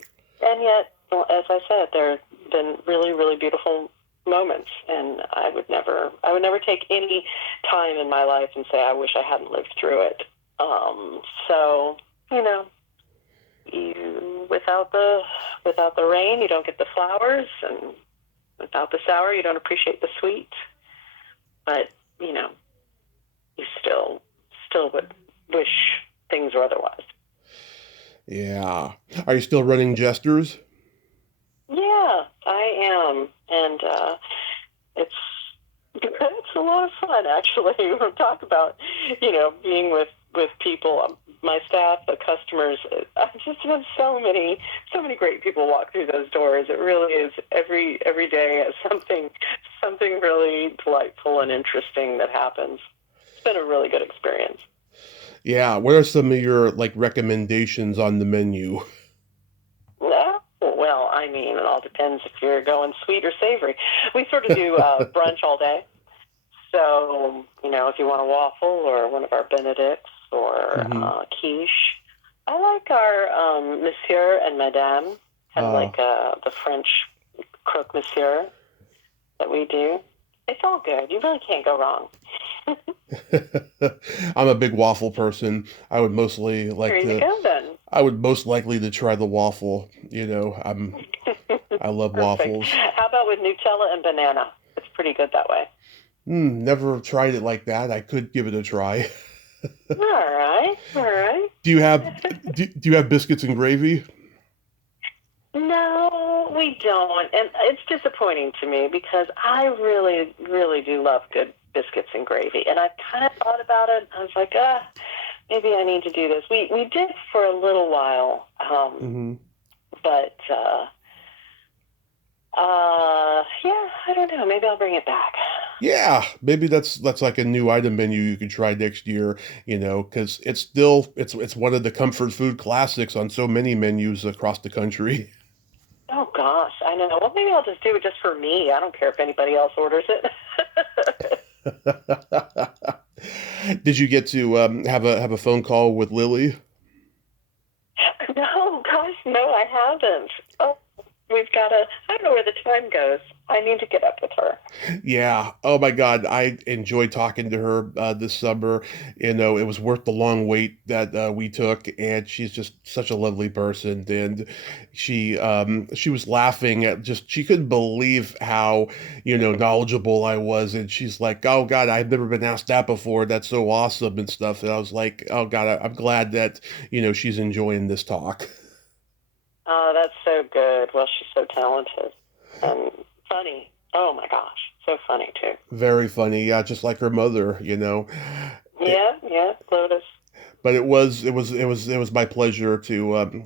yet, as I said, there have been really, really beautiful moments, and I would never take any time in my life and say I wish I hadn't lived through it. So without the rain, you don't get the flowers, and without the sour, you don't appreciate the sweet. But you still would wish things were otherwise. Yeah. Are you still running Jesters? Yeah, I am, and it's a lot of fun actually. We'll talk about being with people, my staff, the customers. I've just had so many great people walk through those doors. It really is every day has something really delightful and interesting that happens. It's been a really good experience. Yeah. What are some of your recommendations on the menu? Well, I mean, it all depends if you're going sweet or savory. We sort of do brunch all day. So, if you want a waffle or one of our Benedicts or quiche. I like our Monsieur and Madame, kind of like the French croque monsieur that we do. It's all good. You really can't go wrong. I'm a big waffle person. I would mostly Here you go, then. I would most likely to try the waffle. I love waffles. How about with Nutella and banana? It's pretty good that way. Never tried it like that. I could give it a try. All right. Do you have biscuits and gravy? No, we don't. And it's disappointing to me because I really, really do love good biscuits and gravy. And I kind of thought about it. I was like, maybe I need to do this. We did for a little while. But, yeah, I don't know. Maybe I'll bring it back. Yeah, maybe that's like a new item menu you could try next year, because it's one of the comfort food classics on so many menus across the country. Oh, gosh, I know. Well, maybe I'll just do it just for me. I don't care if anybody else orders it. Did you get to have a phone call with Lily? No, gosh, no, I haven't. Oh, I don't know where the time goes. I need to get up with her. Yeah. Oh my God. I enjoyed talking to her this summer. You know, it was worth the long wait that we took, and she's just such a lovely person. And she was laughing at just she couldn't believe how knowledgeable I was, and she's like, "Oh God, I've never been asked that before. That's so awesome and stuff." And I was like, "Oh God, I'm glad that she's enjoying this talk." Oh, that's so good. Well, she's so talented and funny. Oh my gosh, so funny too. Very funny, yeah, just like her mother. Yeah, Lotus. But it was my pleasure to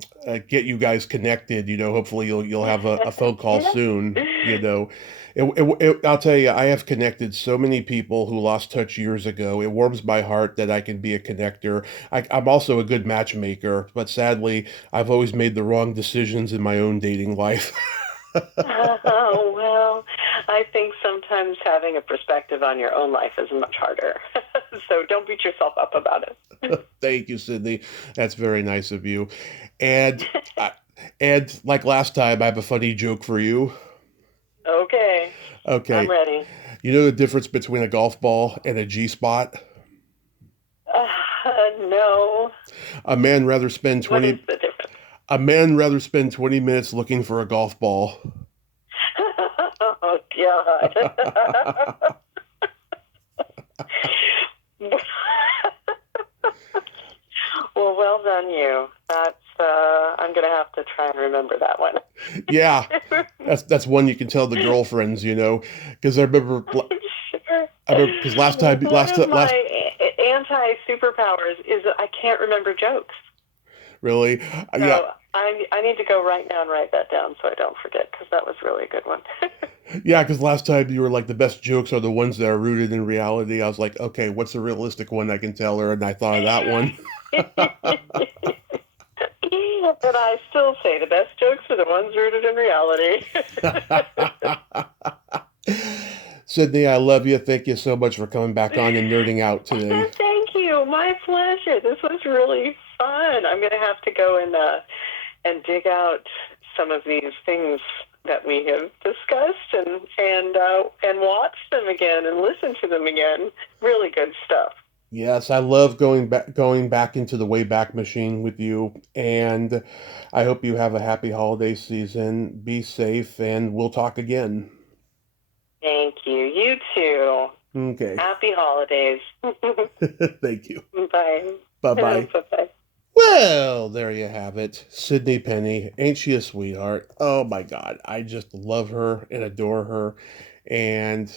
get you guys connected. Hopefully you'll have a phone call soon. I'll tell you, I have connected so many people who lost touch years ago. It warms my heart that I can be a connector. I'm also a good matchmaker, but sadly, I've always made the wrong decisions in my own dating life. Oh, well, I think sometimes having a perspective on your own life is much harder. So don't beat yourself up about it. Thank you, Sydney. That's very nice of you. And and like last time, I have a funny joke for you. Okay, I'm Okay. ready. You know the difference between a golf ball and a G spot? No. A man rather spend What is 20 the difference? a man rather spend 20 minutes looking for a golf ball. Oh, God. Well done you. I'm going to have to try and remember that one. Yeah. That's one you can tell the girlfriends, because Sure. I remember because last time One of my anti-superpowers is that I can't remember jokes. really, yeah. So I need to go right now and write that down so I don't forget, because that was really a good one. Yeah, because last time you were like the best jokes are the ones that are rooted in reality. I was like, okay, what's a realistic one I can tell her? And I thought of that one. And I still say the best jokes are the ones rooted in reality. Sydney, I love you. Thank you so much for coming back on and nerding out today. Thank you. My pleasure. This was really fun. I'm going to have to go and dig out some of these things that we have discussed and watch them again and listen to them again. Really good stuff. Yes, I love going back into the Wayback Machine with you, and I hope you have a happy holiday season. Be safe, and we'll talk again. Thank you. You too. Okay. Happy holidays. Thank you. Bye. Bye-bye. Bye-bye. Well, there you have it. Sydney Penny. Ain't she a sweetheart? Oh my God. I just love her and adore her. And,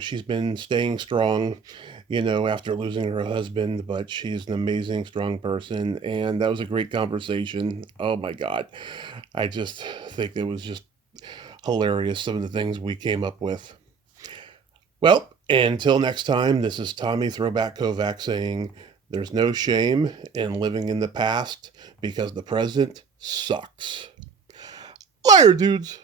she's been staying strong, after losing her husband, but she's an amazing, strong person. And that was a great conversation. Oh my God. I just think it was just hilarious, some of the things we came up with. Well, until next time, this is Tommy Throwback Kovac saying, there's no shame in living in the past because the present sucks. Liar, dudes!